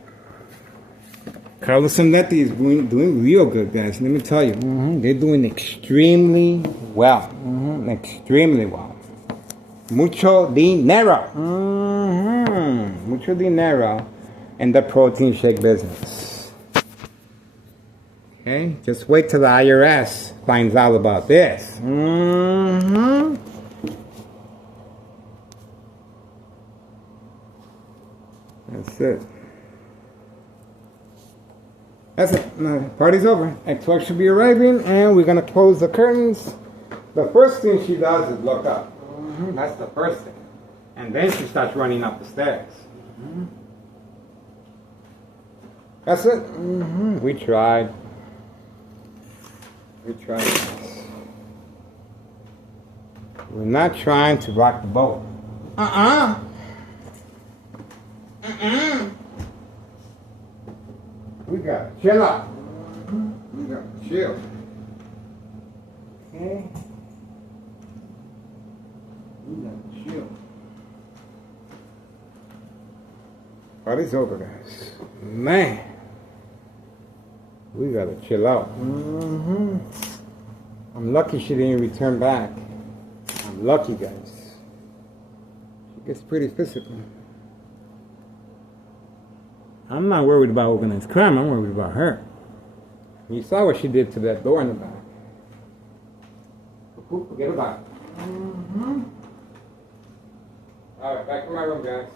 Carlos Sandetti is doing real good, guys. Let me tell you. They're doing extremely well. Extremely well. Mucho dinero. Mucho dinero in the protein shake business. Okay? Just wait till the IRS finds out about this. That's it. That's it. No, party's over. Ex-wife should be arriving, and we're gonna close the curtains. The first thing she does is look up. That's the first thing, and then she starts running up the stairs. That's it. We tried. We tried. We're not trying to rock the boat. We got to chill out. We got to chill. Okay? We got to chill. Party's over, guys. Man. We got to chill out. I'm lucky she didn't return back. I'm lucky, guys. She gets pretty physical. I'm not worried about organized crime. I'm worried about her. You saw what she did to that door in the back. Forget about it. All right, back to my room, guys.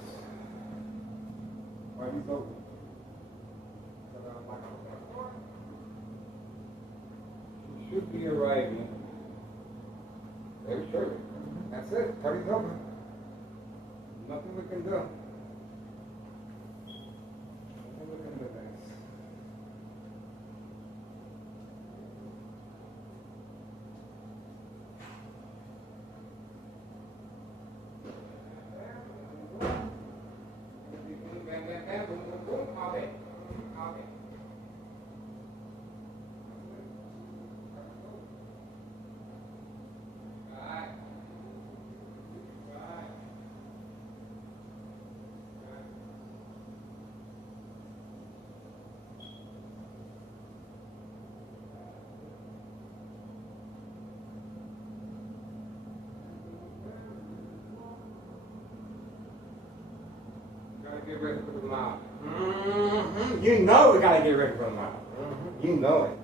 Party's over. She should be arriving very shortly. That's it. Party's over. Nothing we can do. get ready for the mob. Mm-hmm. You know we gotta get ready for the mob. Mm-hmm. You know it.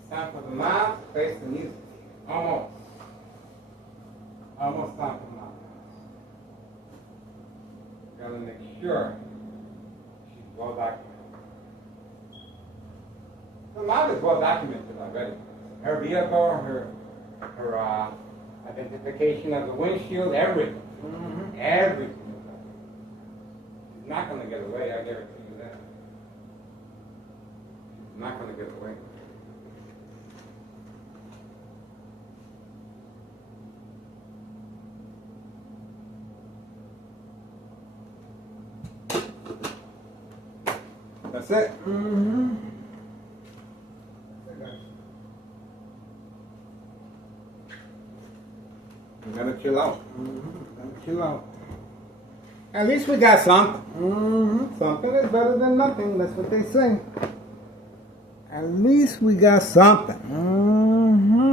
It's time for the mob to face the music. Almost. Almost time for the mob. Gotta make sure she's well documented. The mob is well documented already. Her vehicle, her identification of the windshield, everything. Mm-hmm. Everything. She's not going to get away, I guarantee you that. She's not going to get away. That's it. Mm-hmm. You gotta chill out. Gotta chill out. At least we got something. Something is better than nothing. That's what they say. At least we got something.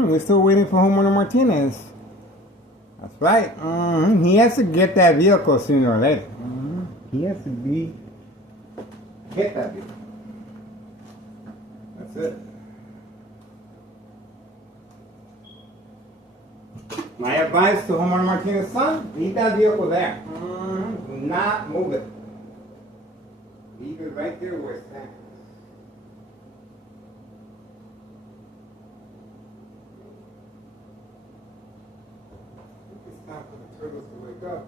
We're still waiting for Homeowner Martinez. That's right. He has to get that vehicle sooner or later. He has to get that vehicle. That's it. My advice to Homeowner Martinez's son, leave that vehicle there. Do not move it. Leave it right there where it stands. I think it's time for the turtles to wake up.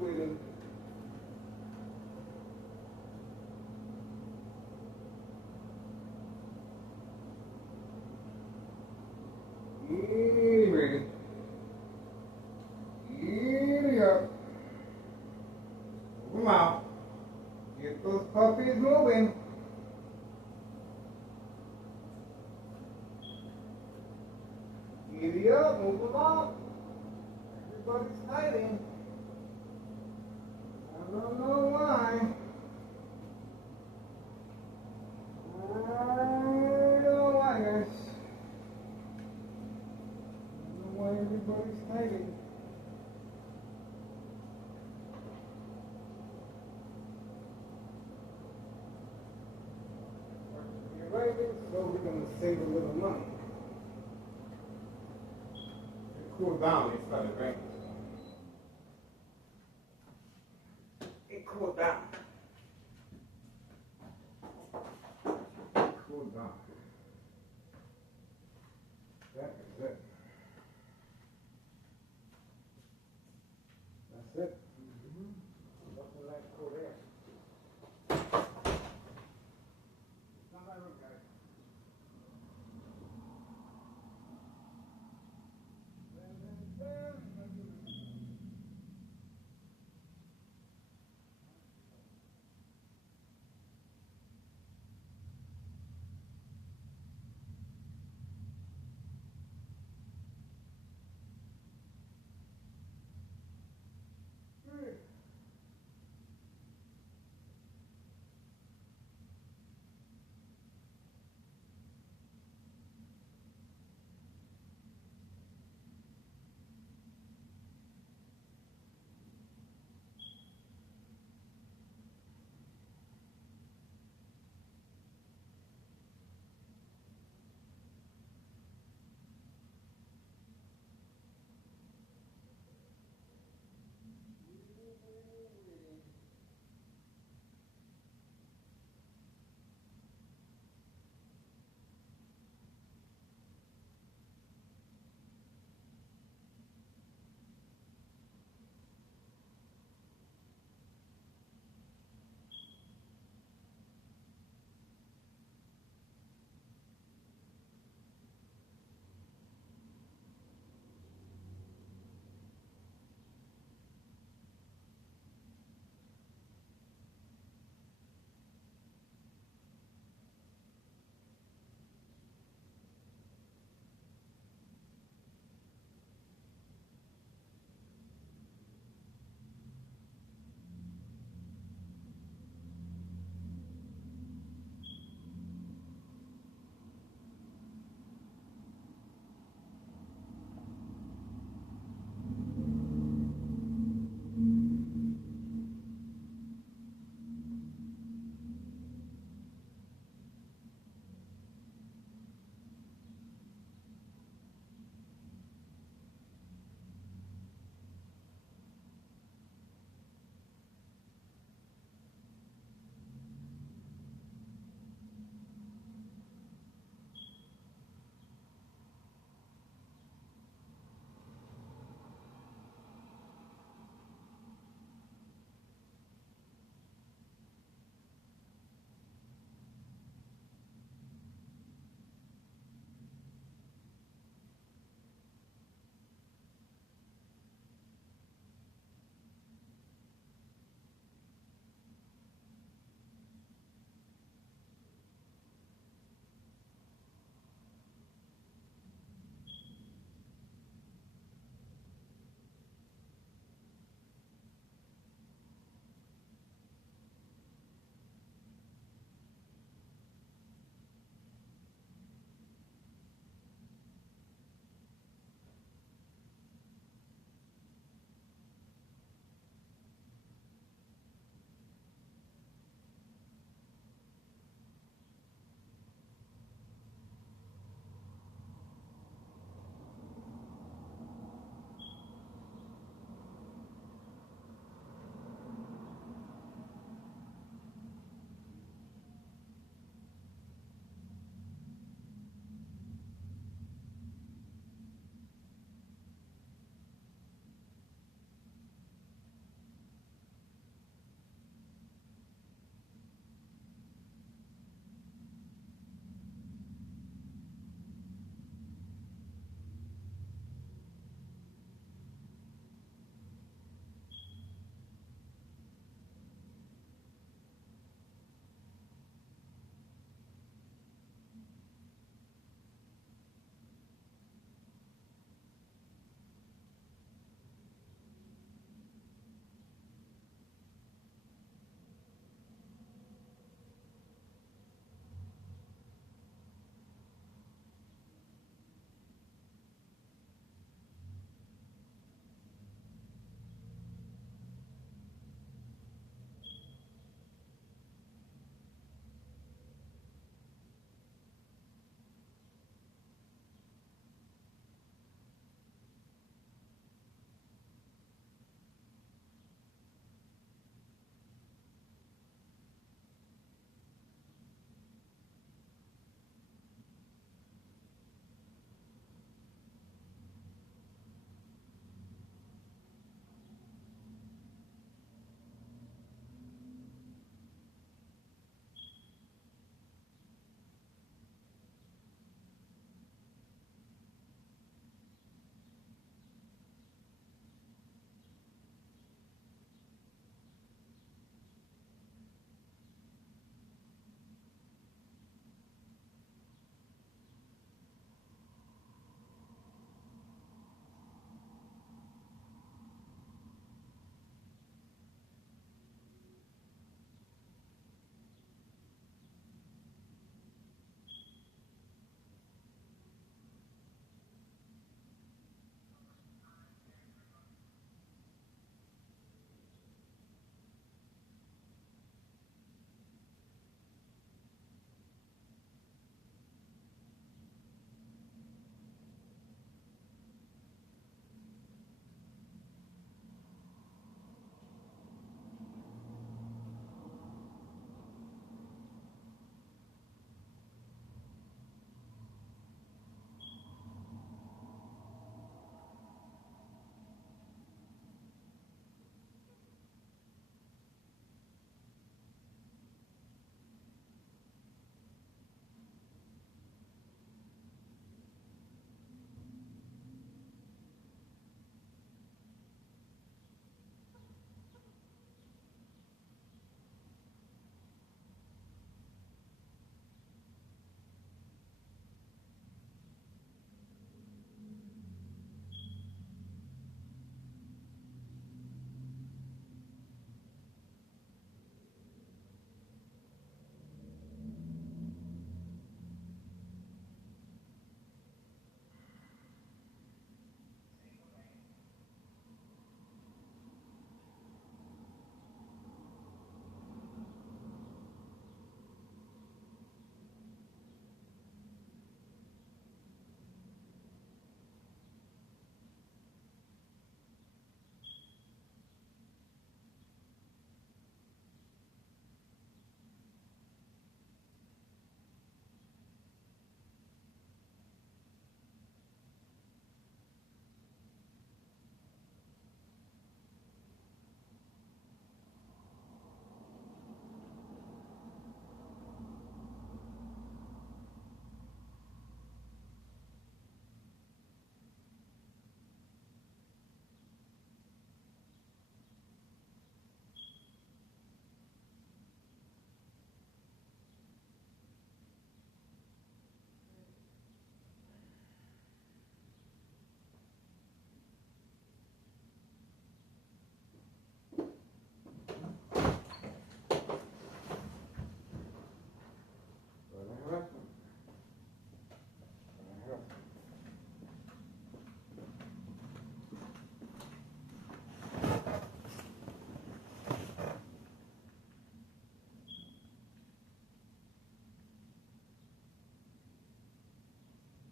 Waiting. Ready. Giddy up. Move them out. Get those puppies moving. Giddy up, move them out. Everybody's hiding. I don't know why. I don't know why, guys. I don't know why everybody's hiding. You're right, so we're going to save a little money. It cooled down, it started raining. Cool down. Cool down. That is it. That's it. Nothing like cool air. It's not my room, guys.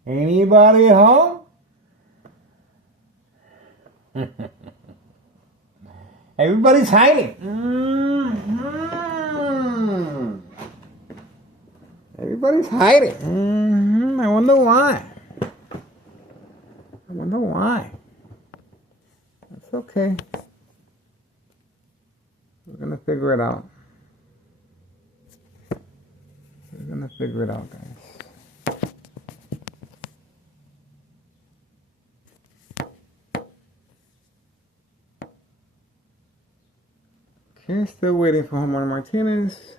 Anybody home? Everybody's hiding. Everybody's hiding. I wonder why. I wonder why. That's okay. We're gonna figure it out. We're gonna figure it out, guys. Okay, still waiting for Homer Martinez.